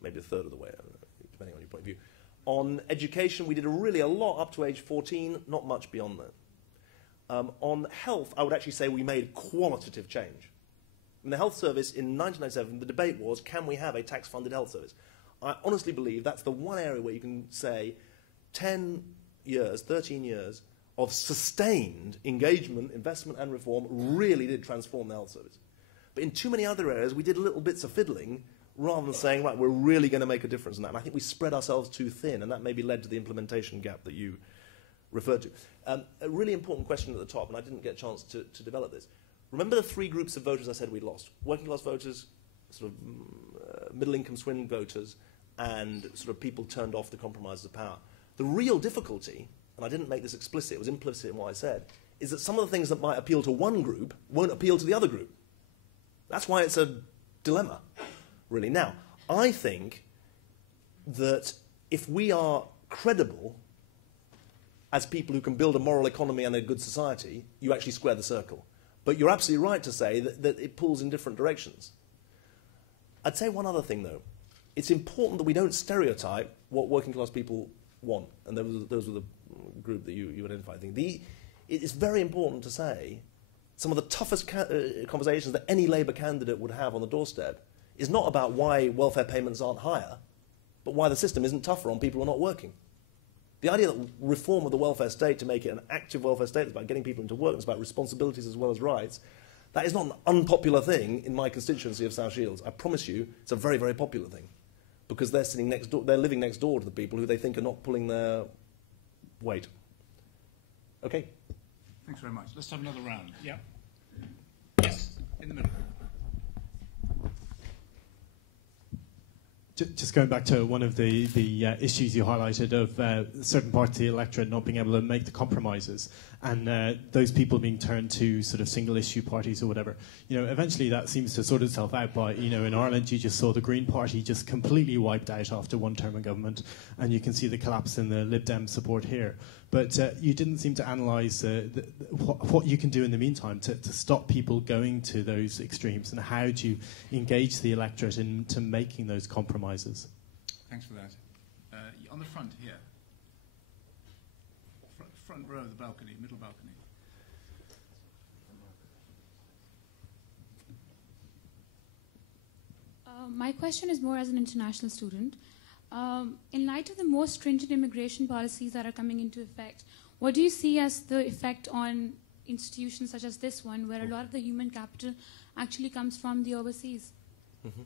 Maybe a third of the way, depending on your point of view. On education, we did really a lot up to age 14, not much beyond that. On health, I would actually say we made qualitative change. In the health service, in 1997, the debate was, can we have a tax-funded health service? I honestly believe that's the one area where you can say 10 years, 13 years of sustained engagement, investment and reform really did transform the health service. But in too many other areas, we did little bits of fiddling rather than saying, right, we're really going to make a difference in that. And I think we spread ourselves too thin, and that maybe led to the implementation gap that you referred to. A really important question at the top, and I didn't get a chance to develop this. Remember the three groups of voters I said we'd lost? Working class voters, sort of middle-income swing voters, and sort of people turned off the compromises of power. The real difficulty, and I didn't make this explicit, it was implicit in what I said, is that some of the things that might appeal to one group won't appeal to the other group. That's why it's a dilemma, really. Now, I think that if we are credible as people who can build a moral economy and a good society, you actually square the circle. But you're absolutely right to say that it pulls in different directions. I'd say one other thing, though. It's important that we don't stereotype what working class people want. And those were the group that you identified. I think it is very important to say some of the toughest conversations that any Labour candidate would have on the doorstep is not about why welfare payments aren't higher, but why the system isn't tougher on people who are not working. The idea that reform of the welfare state to make it an active welfare state is about getting people into work, it's about responsibilities as well as rights, that is not an unpopular thing in my constituency of South Shields. I promise you it's a very, very popular thing because they're sitting next door, they're living next door to the people who they think are not pulling their weight. Okay. Thanks very much. Let's have another round. Yeah. Yes, in the middle. Just going back to one of the issues you highlighted of certain parts of the electorate not being able to make the compromises and those people being turned to sort of single-issue parties or whatever. You know, eventually that seems to sort itself out by, you know, in Ireland you just saw the Green Party just completely wiped out after one term of government, and you can see the collapse in the Lib Dem support here. But you didn't seem to analyse what you can do in the meantime to stop people going to those extremes, and how do you engage the electorate into making those compromises? Thanks for that. On the front here. Front row of the balcony, middle balcony. My question is more as an international student. In light of the more stringent immigration policies that are coming into effect, what do you see as the effect on institutions such as this one, where a lot of the human capital actually comes from the overseas? Mm-hmm.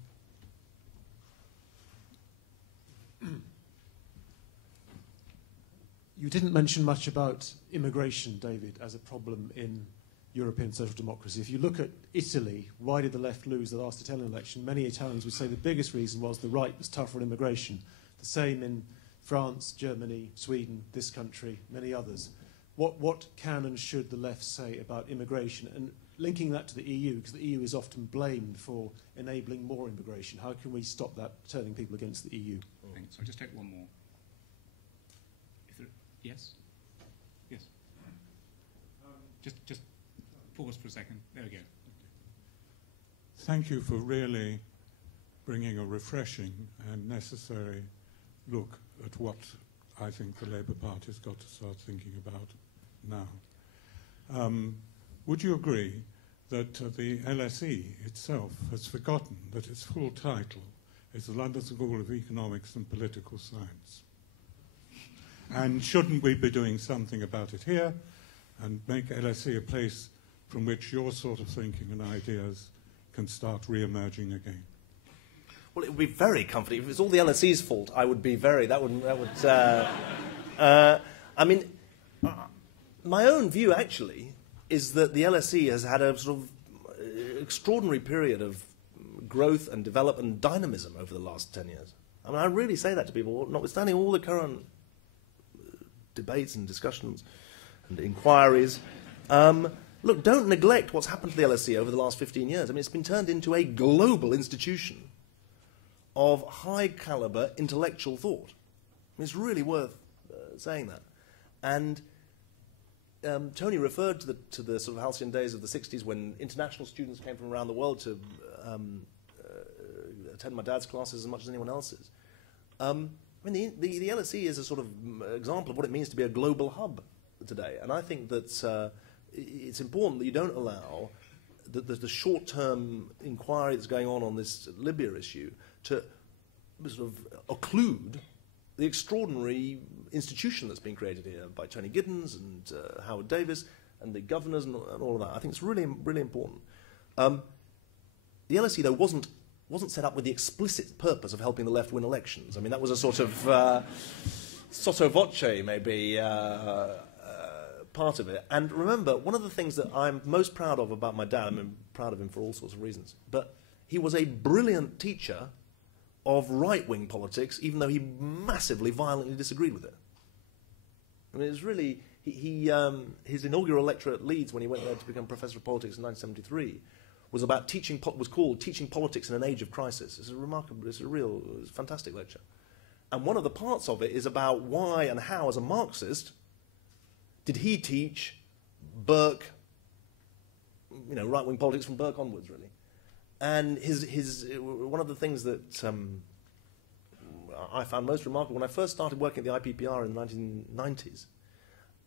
You didn't mention much about immigration, David, as a problem in European social democracy. If you look at Italy, why did the left lose the last Italian election? Many Italians would say the biggest reason was the right was tougher on immigration. The same in France, Germany, Sweden, this country, many others. What can and should the left say about immigration? And linking that to the EU, because the EU is often blamed for enabling more immigration. How can we stop that turning people against the EU? Thanks. I'll just take one more. Yes? Yes. Just pause for a second. There we go. Thank you for really bringing a refreshing and necessary look at what I think the Labour Party's got to start thinking about now. Would you agree that the LSE itself has forgotten that its full title is the London School of Economics and Political Science? And shouldn't we be doing something about it here and make LSE a place from which your sort of thinking and ideas can start re-emerging again? Well, it would be very comforting. If it's all the LSE's fault, I would be very... I mean, my own view, actually, is that the LSE has had a sort of extraordinary period of growth and development and dynamism over the last 10 years. I mean, I really say that to people, notwithstanding all the current debates and discussions and inquiries. Look, don't neglect what's happened to the LSE over the last 15 years. I mean, it's been turned into a global institution of high-caliber intellectual thought. I mean, it's really worth saying that. And Tony referred to the sort of halcyon days of the 60s when international students came from around the world to attend my dad's classes as much as anyone else's. I mean, the LSE is a sort of example of what it means to be a global hub today. And I think that it's important that you don't allow the short-term inquiry that's going on this Libya issue to sort of occlude the extraordinary institution that's been created here by Tony Giddens and Howard Davis and the governors and all of that. I think it's really, really important. The LSE, though, wasn't set up with the explicit purpose of helping the left win elections. I mean, that was a sort of sotto voce, maybe, part of it. And remember, one of the things that I'm most proud of about my dad, I'm proud of him for all sorts of reasons, but he was a brilliant teacher of right-wing politics, even though he massively, violently disagreed with it. I mean, it was really... his inaugural lecture at Leeds when he went there to become professor of politics in 1973 was about was called Teaching Politics in an Age of Crisis. It's a fantastic lecture. And one of the parts of it is about why and how, as a Marxist, did he teach Burke, right-wing politics from Burke onwards, really. And one of the things that I found most remarkable, when I first started working at the IPPR in the 1990s,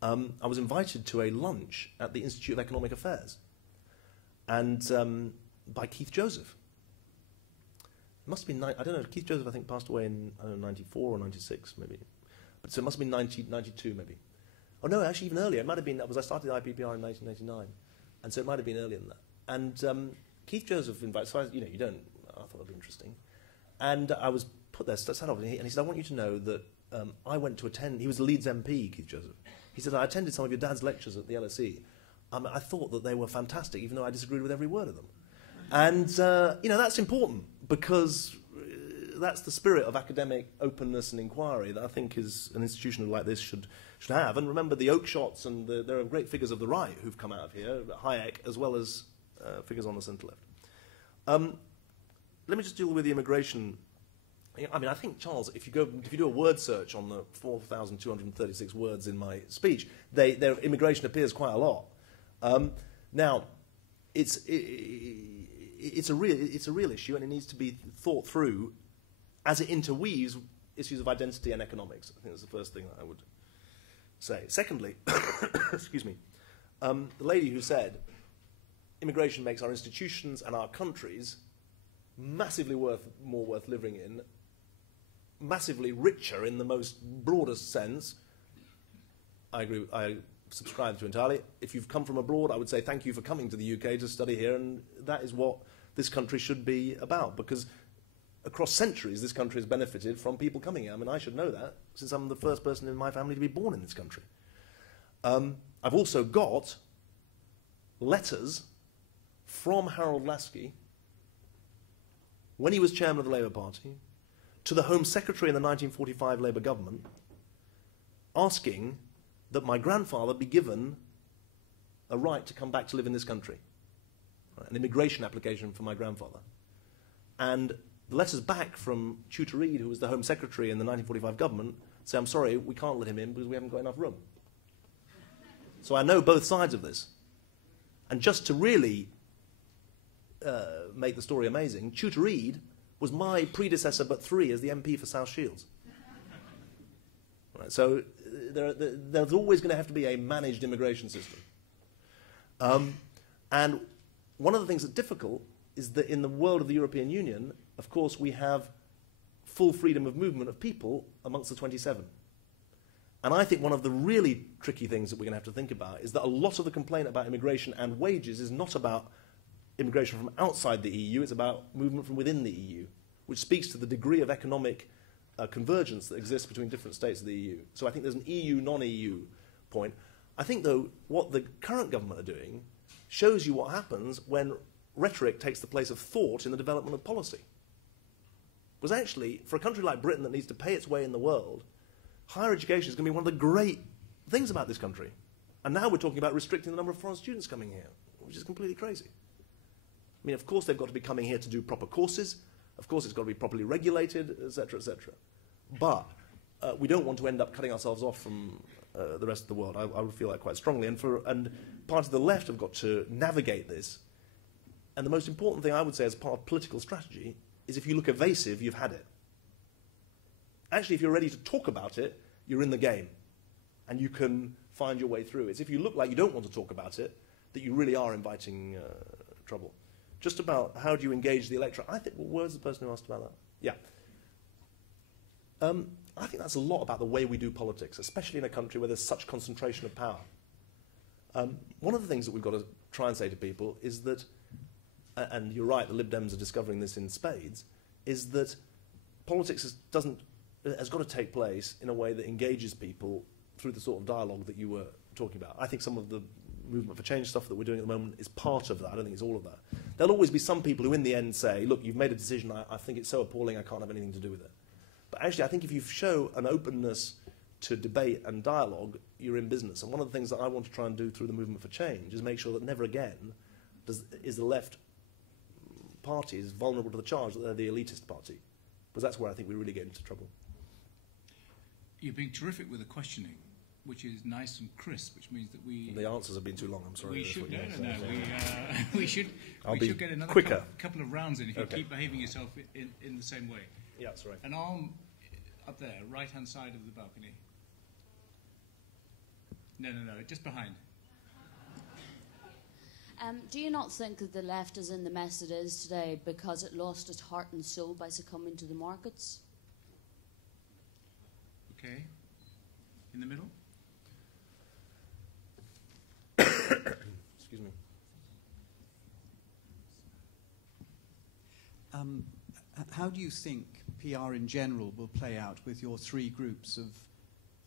I was invited to a lunch at the Institute of Economic Affairs, and by Keith Joseph. It must have been, I don't know, Keith Joseph I think passed away in, 94 or 96 maybe. But so it must have been 92 maybe. Oh no, actually even earlier. It might have been, because I started the IPPR in 1989, and so it might have been earlier than that. And Keith Joseph invited, so I thought it'd be interesting. And I was put there, sat off, and he said, I want you to know that I went to attend, he was the Leeds MP, Keith Joseph. He said, I attended some of your dad's lectures at the LSE. I thought that they were fantastic, even though I disagreed with every word of them. And, that's important, because that's the spirit of academic openness and inquiry that I think is an institution like this should have. And remember the Oakeshots, and there are great figures of the right who've come out of here, Hayek, as well as figures on the centre-left. Let me just deal with the immigration. I mean, I think, Charles, if you do a word search on the 4,236 words in my speech, their immigration appears quite a lot. Now, it's a real issue, and it needs to be thought through as it interweaves issues of identity and economics. I think that's the first thing that I would say. Secondly, excuse me, the lady who said immigration makes our institutions and our countries massively more worth living in, massively richer in the most broadest sense. I agree. I subscribe to entirely. If you've come from abroad, I would say thank you for coming to the UK to study here, and that is what this country should be about, because across centuries this country has benefited from people coming here. I mean, I should know that, since I'm the first person in my family to be born in this country. I've also got letters from Harold Laski, when he was chairman of the Labour Party, to the Home Secretary in the 1945 Labour government, asking that my grandfather be given a right to come back to live in this country, an immigration application for my grandfather. And the letters back from Tutor Reid, who was the Home Secretary in the 1945 government, say, I'm sorry, we can't let him in because we haven't got enough room. So I know both sides of this. And just to really make the story amazing, Tutor Reid was my predecessor but 3 as the MP for South Shields. Right, so there's always going to have to be a managed immigration system. And one of the things that's difficult is that in the world of the European Union, of course, we have full freedom of movement of people amongst the 27. And I think one of the really tricky things that we're going to have to think about is that a lot of the complaint about immigration and wages is not about immigration from outside the EU, it's about movement from within the EU, which speaks to the degree of economic convergence that exists between different states of the EU. So I think there's an EU, non-EU point. I think, though, what the current government are doing shows you what happens when rhetoric takes the place of thought in the development of policy. Because actually, for a country like Britain that needs to pay its way in the world, higher education is going to be one of the great things about this country. And now we're talking about restricting the number of foreign students coming here, which is completely crazy. I mean, of course, they've got to be coming here to do proper courses. Of course, it's got to be properly regulated, etc., etc. But we don't want to end up cutting ourselves off from the rest of the world. I would feel that quite strongly. And part of the left have got to navigate this. And the most important thing I would say as part of political strategy is if you look evasive, you've had it. Actually, if you're ready to talk about it, you're in the game. And you can find your way through it. It's if you look like you don't want to talk about it that you really are inviting trouble. Just about how do you engage the electorate. I think, well, where's the person who asked about that? Yeah. I think that's a lot about the way we do politics, especially in a country where there's such concentration of power. One of the things that we've got to try and say to people is that and you're right, the Lib Dems are discovering this in spades, is that politics has got to take place in a way that engages people through the sort of dialogue that you were talking about. I think some of the movement for change stuff that we're doing at the moment is part of that. I don't think it's all of that. There'll always be some people who in the end say, look, you've made a decision, I think it's so appalling I can't have anything to do with it. But actually, I think if you show an openness to debate and dialogue, you're in business. And one of the things that I want to try and do through the movement for change is make sure that never again is the left party is vulnerable to the charge that they're the elitist party. Because that's where I think we really get into trouble. You're being terrific with the questioning, which is nice and crisp, which means that we... The answers have been too long, I'm sorry. We should, we should get another quicker. couple of rounds in if you keep behaving yourself in the same way. Yeah, that's right. An arm up there, right-hand side of the balcony. No, just behind. Do you not think that the left is in the mess it is today because it lost its heart and soul by succumbing to the markets? Okay. In the middle? Excuse me. How do you think PR in general will play out with your three groups of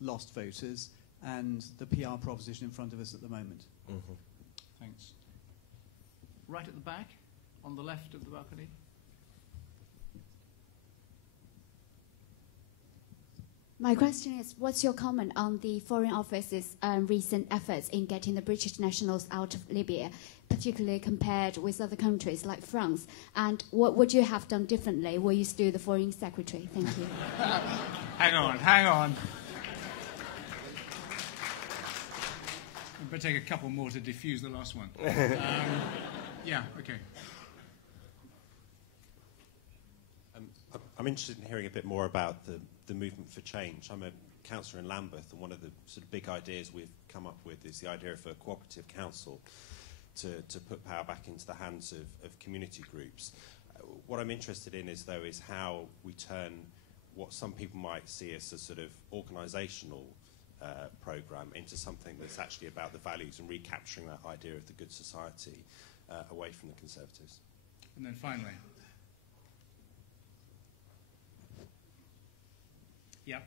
lost voters and the PR proposition in front of us at the moment? Mm-hmm. Thanks. Right at the back, on the left of the balcony. My question is, what's your comment on the Foreign Office's recent efforts in getting the British nationals out of Libya, particularly compared with other countries like France? And what would you have done differently were you still the Foreign Secretary? Thank you. Hang on. I better take a couple more to diffuse the last one. Yeah, okay. I'm interested in hearing a bit more about the movement for change. I'm a councillor in Lambeth, and one of the sort of big ideas we've come up with is the idea of a cooperative council to put power back into the hands of community groups. What I'm interested in is how we turn what some people might see as a sort of organisational programme into something that's actually about the values and recapturing that idea of the good society away from the Conservatives. And then finally. Yeah.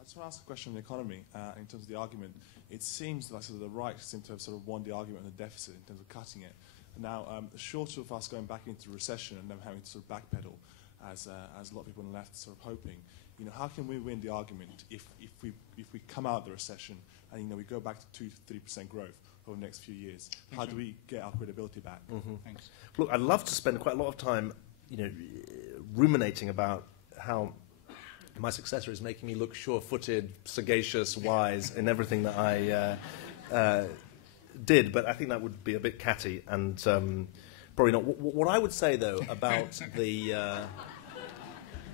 I just want to ask a question on the economy in terms of the argument. It seems like sort of the right seem to have sort of won the argument on the deficit in terms of cutting it. And now, short of us going back into recession and them having to sort of backpedal, as a lot of people on the left are sort of hoping, how can we win the argument if we come out of the recession and we go back to 2-3% growth over the next few years? Thanks, how do we get our credibility back? Mm-hmm. Thanks. Look, I'd love to spend quite a lot of time, ruminating about how my successor is making me look sure-footed, sagacious, wise in everything that I did, but I think that would be a bit catty and probably not. What I would say, though, about the...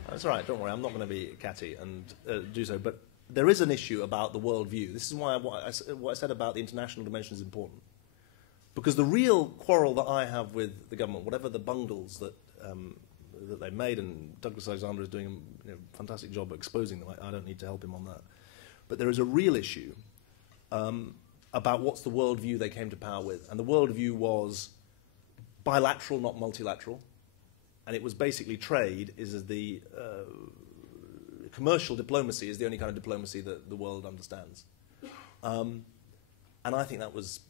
that's all right, don't worry, I'm not going to be catty and do so, but there is an issue about the worldview. This is why what I said about the international dimension is important. Because the real quarrel that I have with the government, whatever the bungles that they made, and Douglas Alexander is doing a fantastic job of exposing them, I don't need to help him on that. But there is a real issue about what's the worldview they came to power with. And the worldview was bilateral, not multilateral. And it was basically trade is the commercial diplomacy is the only kind of diplomacy that the world understands. And I think that was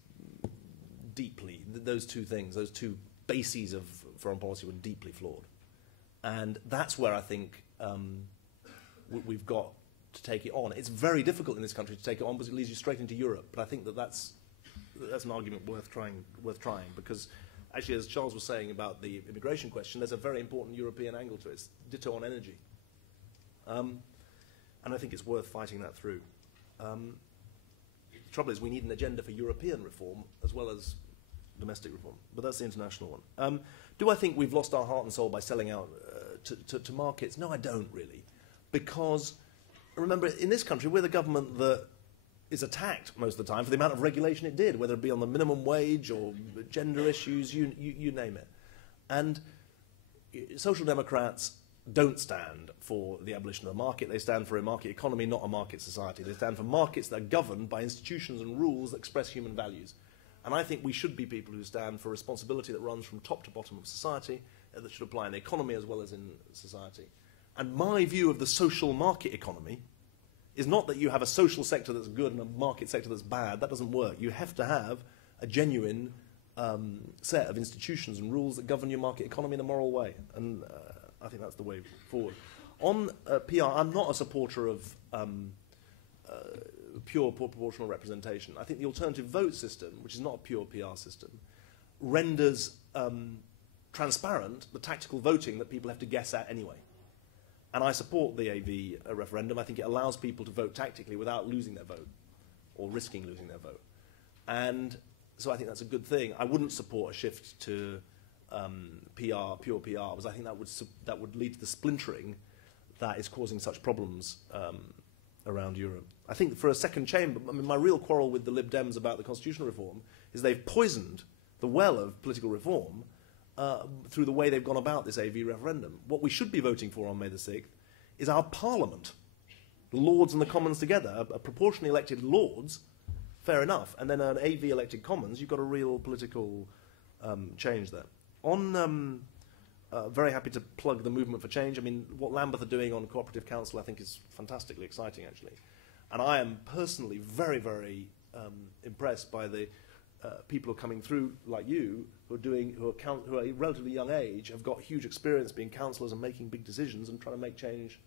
deeply, those two things, those two bases of foreign policy were deeply flawed. And that's where I think we've got to take it on. It's very difficult in this country to take it on because it leads you straight into Europe. But I think that's an argument worth trying, because actually, as Charles was saying about the immigration question, there's a very important European angle to it. It's ditto on energy. And I think it's worth fighting that through. The trouble is we need an agenda for European reform as well as domestic reform. But that's the international one. Do I think we've lost our heart and soul by selling out to markets? No, I don't really. Because, remember, in this country, we're the government that is attacked most of the time for the amount of regulation it did, whether it be on the minimum wage or gender issues, you name it. And Social Democrats don't stand for the abolition of the market. They stand for a market economy, not a market society. They stand for markets that are governed by institutions and rules that express human values. And I think we should be people who stand for responsibility that runs from top to bottom of society, that should apply in the economy as well as in society. And my view of the social market economy is not that you have a social sector that's good and a market sector that's bad. That doesn't work. You have to have a genuine set of institutions and rules that govern your market economy in a moral way. And I think that's the way forward. On PR, I'm not a supporter of pure proportional representation. I think the alternative vote system, which is not a pure PR system, renders transparent the tactical voting that people have to guess at anyway. And I support the AV referendum. I think it allows people to vote tactically without losing their vote or risking losing their vote. And so I think that's a good thing. I wouldn't support a shift to PR, pure PR, because I think that would lead to the splintering that is causing such problems around Europe. I think for a second chamber, I mean, my real quarrel with the Lib Dems about the constitutional reform is they've poisoned the well of political reform through the way they've gone about this AV referendum. What we should be voting for on May the 6th is our Parliament, the Lords and the Commons together, a proportionally elected Lords, fair enough, and then an AV elected Commons. You've got a real political change there. On very happy to plug the Movement for Change. I mean, what Lambeth are doing on Cooperative Council I think is fantastically exciting, actually. And I am personally very, very impressed by the people who are coming through, like you, who are a relatively young age, have got huge experience being councillors and making big decisions and trying to make change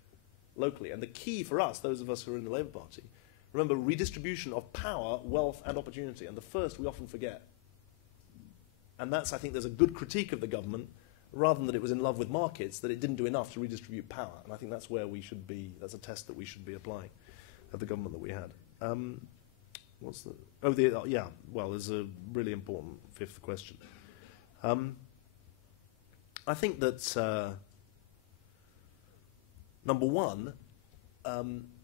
locally. And the key for us, those of us who are in the Labour Party, remember redistribution of power, wealth and opportunity. And the first we often forget. And that's, I think, there's a good critique of the government, rather than that it was in love with markets, that it didn't do enough to redistribute power. And I think that's where we should be, that's a test that we should be applying of the government that we had. What's the, yeah, well, there's a really important fifth question. I think that, number one,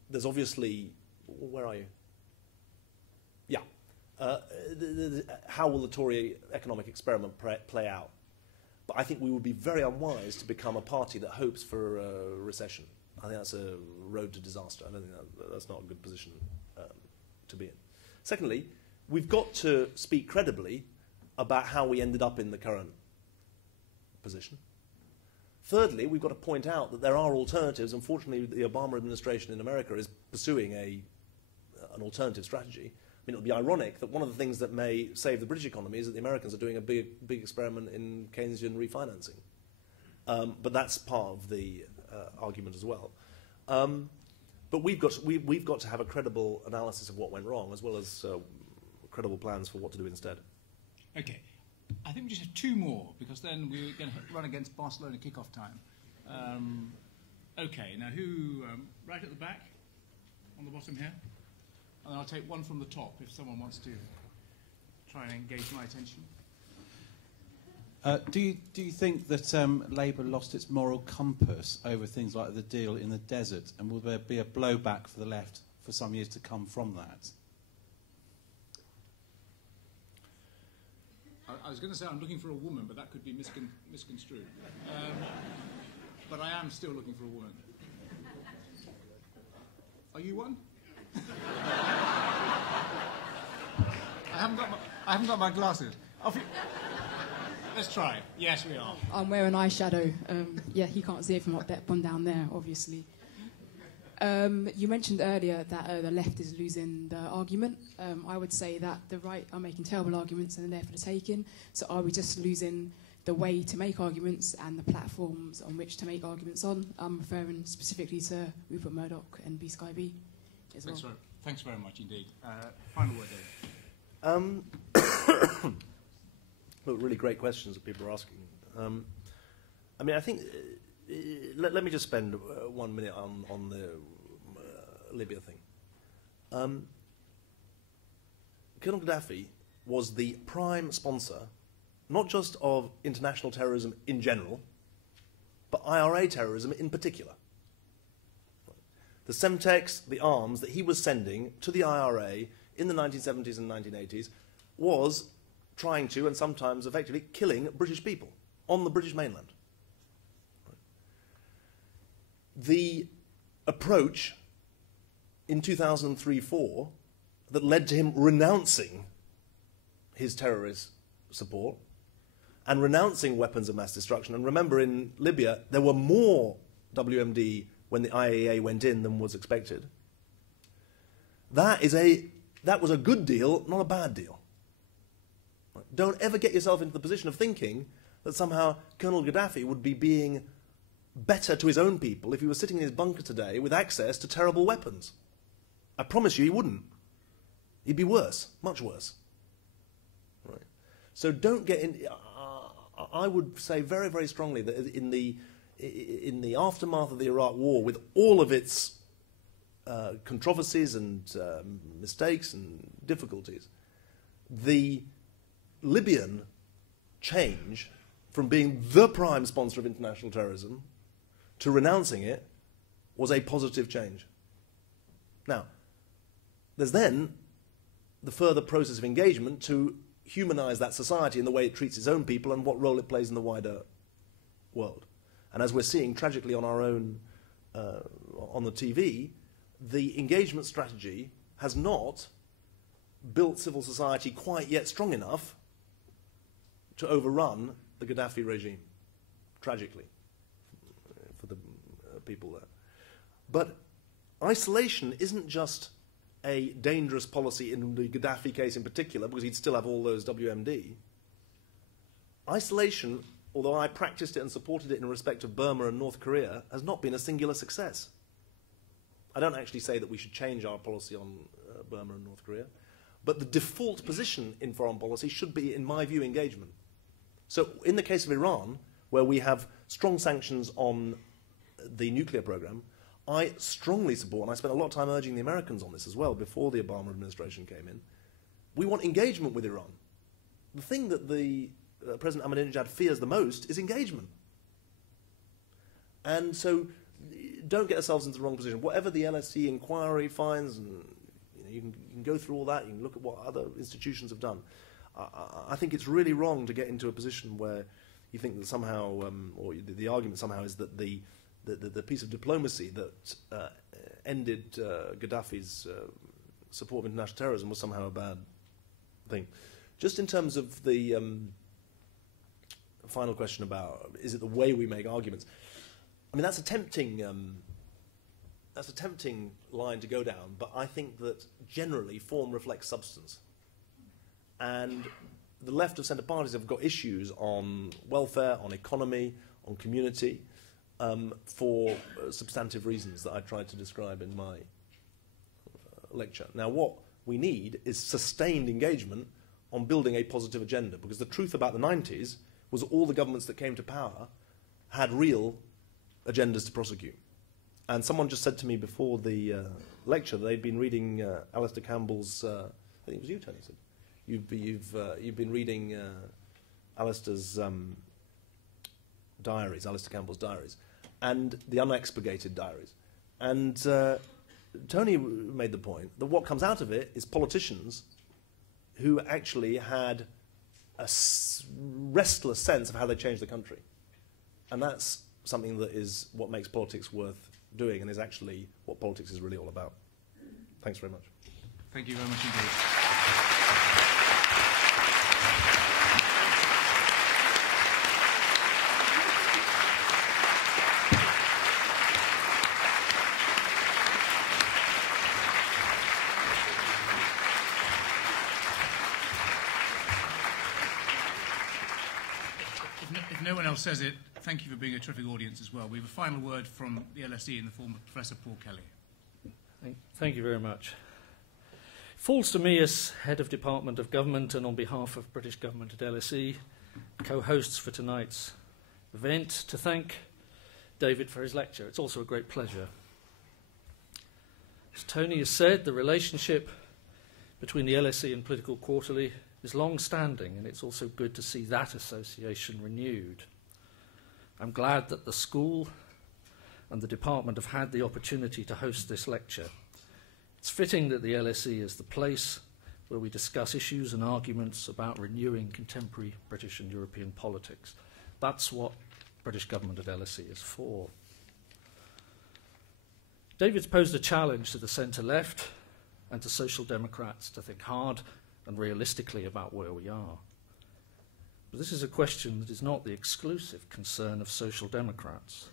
there's obviously, where are you? Yeah. How will the Tory economic experiment play out? But I think we would be very unwise to become a party that hopes for a recession. I think that's a road to disaster. I don't think that's not a good position to be in. Secondly, we've got to speak credibly about how we ended up in the current position. Thirdly, we've got to point out that there are alternatives. Unfortunately, the Obama administration in America is pursuing an alternative strategy. I mean, it'll be ironic that one of the things that may save the British economy is that the Americans are doing a big experiment in Keynesian refinancing. But that's part of the argument as well. But we've got to have a credible analysis of what went wrong, as well as credible plans for what to do instead. Okay. I think we just have two more, because then we're going to run against Barcelona kickoff time. Okay, now who, right at the back, on the bottom here? And I'll take one from the top if someone wants to try and engage my attention. Do you think that Labour lost its moral compass over things like the deal in the desert, and will there be a blowback for the left for some years to come from that? I was going to say I'm looking for a woman, but that could be misconstrued. But I am still looking for a woman. Are you one? I haven't got my glasses. Let's try. Yes, we are. I'm wearing eyeshadow. Yeah, he can't see it from that one down there, obviously. You mentioned earlier that the left is losing the argument. I would say that the right are making terrible arguments and they're there for the taking. So are we just losing the way to make arguments and the platforms on which to make arguments on? I'm referring specifically to Rupert Murdoch and B Sky B as well. Thanks very much indeed. Final word, David. Look, really great questions that people are asking. I mean, I think, let me just spend 1 minute on the Libya thing. Colonel Gaddafi was the prime sponsor, not just of international terrorism in general, but IRA terrorism in particular. The Semtex, the arms that he was sending to the IRA in the 1970s and 1980s was trying to, and sometimes effectively, killing British people on the British mainland. The approach in 2003-04 that led to him renouncing his terrorist support and renouncing weapons of mass destruction. And remember, in Libya, there were more WMD when the IAEA went in than was expected. That was a good deal, not a bad deal. Don't ever get yourself into the position of thinking that somehow Colonel Gaddafi would be being better to his own people if he was sitting in his bunker today with access to terrible weapons. I promise you he wouldn't. He'd be worse, much worse. Right. So don't get in. I would say very, very strongly that in the aftermath of the Iraq War, with all of its controversies and mistakes and difficulties, the Libyan change from being the prime sponsor of international terrorism to renouncing it was a positive change. Now, there's then the further process of engagement to humanize that society in the way it treats its own people and what role it plays in the wider world. And as we're seeing tragically on our own, on the TV, the engagement strategy has not built civil society quite yet strong enough to overrun the Gaddafi regime, tragically, for the people there. But isolation isn't just a dangerous policy in the Gaddafi case in particular, because he'd still have all those WMD. Isolation, although I practiced it and supported it in respect of Burma and North Korea, has not been a singular success. I don't actually say that we should change our policy on Burma and North Korea, but the default position in foreign policy should be, in my view, engagement. So in the case of Iran, where we have strong sanctions on the nuclear program, I strongly support, and I spent a lot of time urging the Americans on this as well before the Obama administration came in, we want engagement with Iran. The thing that the President Ahmadinejad fears the most is engagement. And so don't get ourselves into the wrong position. Whatever the LSE inquiry finds, and you can go through all that, you can look at what other institutions have done. I think it's really wrong to get into a position where you think that somehow, or the argument somehow is that the piece of diplomacy that ended Gaddafi's support of international terrorism was somehow a bad thing. Just in terms of the final question about, is it the way we make arguments? I mean, that's a tempting line to go down, but I think that generally form reflects substance. And the left of centre parties have got issues on welfare, on economy, on community, for substantive reasons that I tried to describe in my lecture. Now, what we need is sustained engagement on building a positive agenda, because the truth about the 90s was all the governments that came to power had real agendas to prosecute. And someone just said to me before the lecture that they'd been reading Alistair Campbell's, I think it was you, Tony, said, you've been reading Alistair's diaries, Alistair Campbell's diaries, and the unexpurgated diaries. And Tony made the point that what comes out of it is politicians who actually had a restless sense of how they changed the country. And that's something that is what makes politics worth doing, and is actually what politics is really all about. Thanks very much. Thank you very much indeed. If no one else says it, thank you for being a terrific audience as well. We have a final word from the LSE in the form of Professor Paul Kelly. Thank you very much. It falls to me as Head of Department of Government and on behalf of British Government at LSE, co-hosts for tonight's event, to thank David for his lecture. It's also a great pleasure. As Tony has said, the relationship between the LSE and Political Quarterly is long-standing, and it's also good to see that association renewed. I'm glad that the school and the department have had the opportunity to host this lecture. It's fitting that the LSE is the place where we discuss issues and arguments about renewing contemporary British and European politics. That's what British government at LSE is for. David's posed a challenge to the centre-left and to social democrats to think hard and realistically about where we are. But this is a question that is not the exclusive concern of social democrats,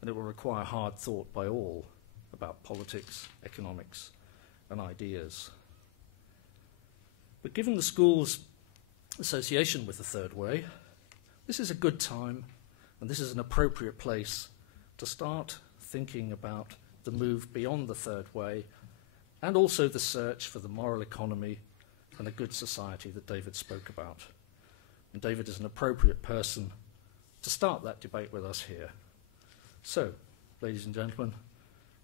and it will require hard thought by all about politics, economics, and ideas. But given the school's association with the third way, this is a good time, and this is an appropriate place to start thinking about the move beyond the third way, and also the search for the moral economy and a good society that David spoke about. And David is an appropriate person to start that debate with us here. So, ladies and gentlemen,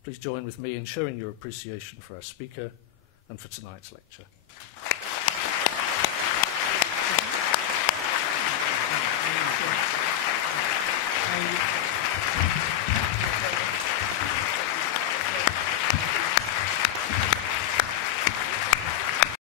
please join with me in showing your appreciation for our speaker and for tonight's lecture.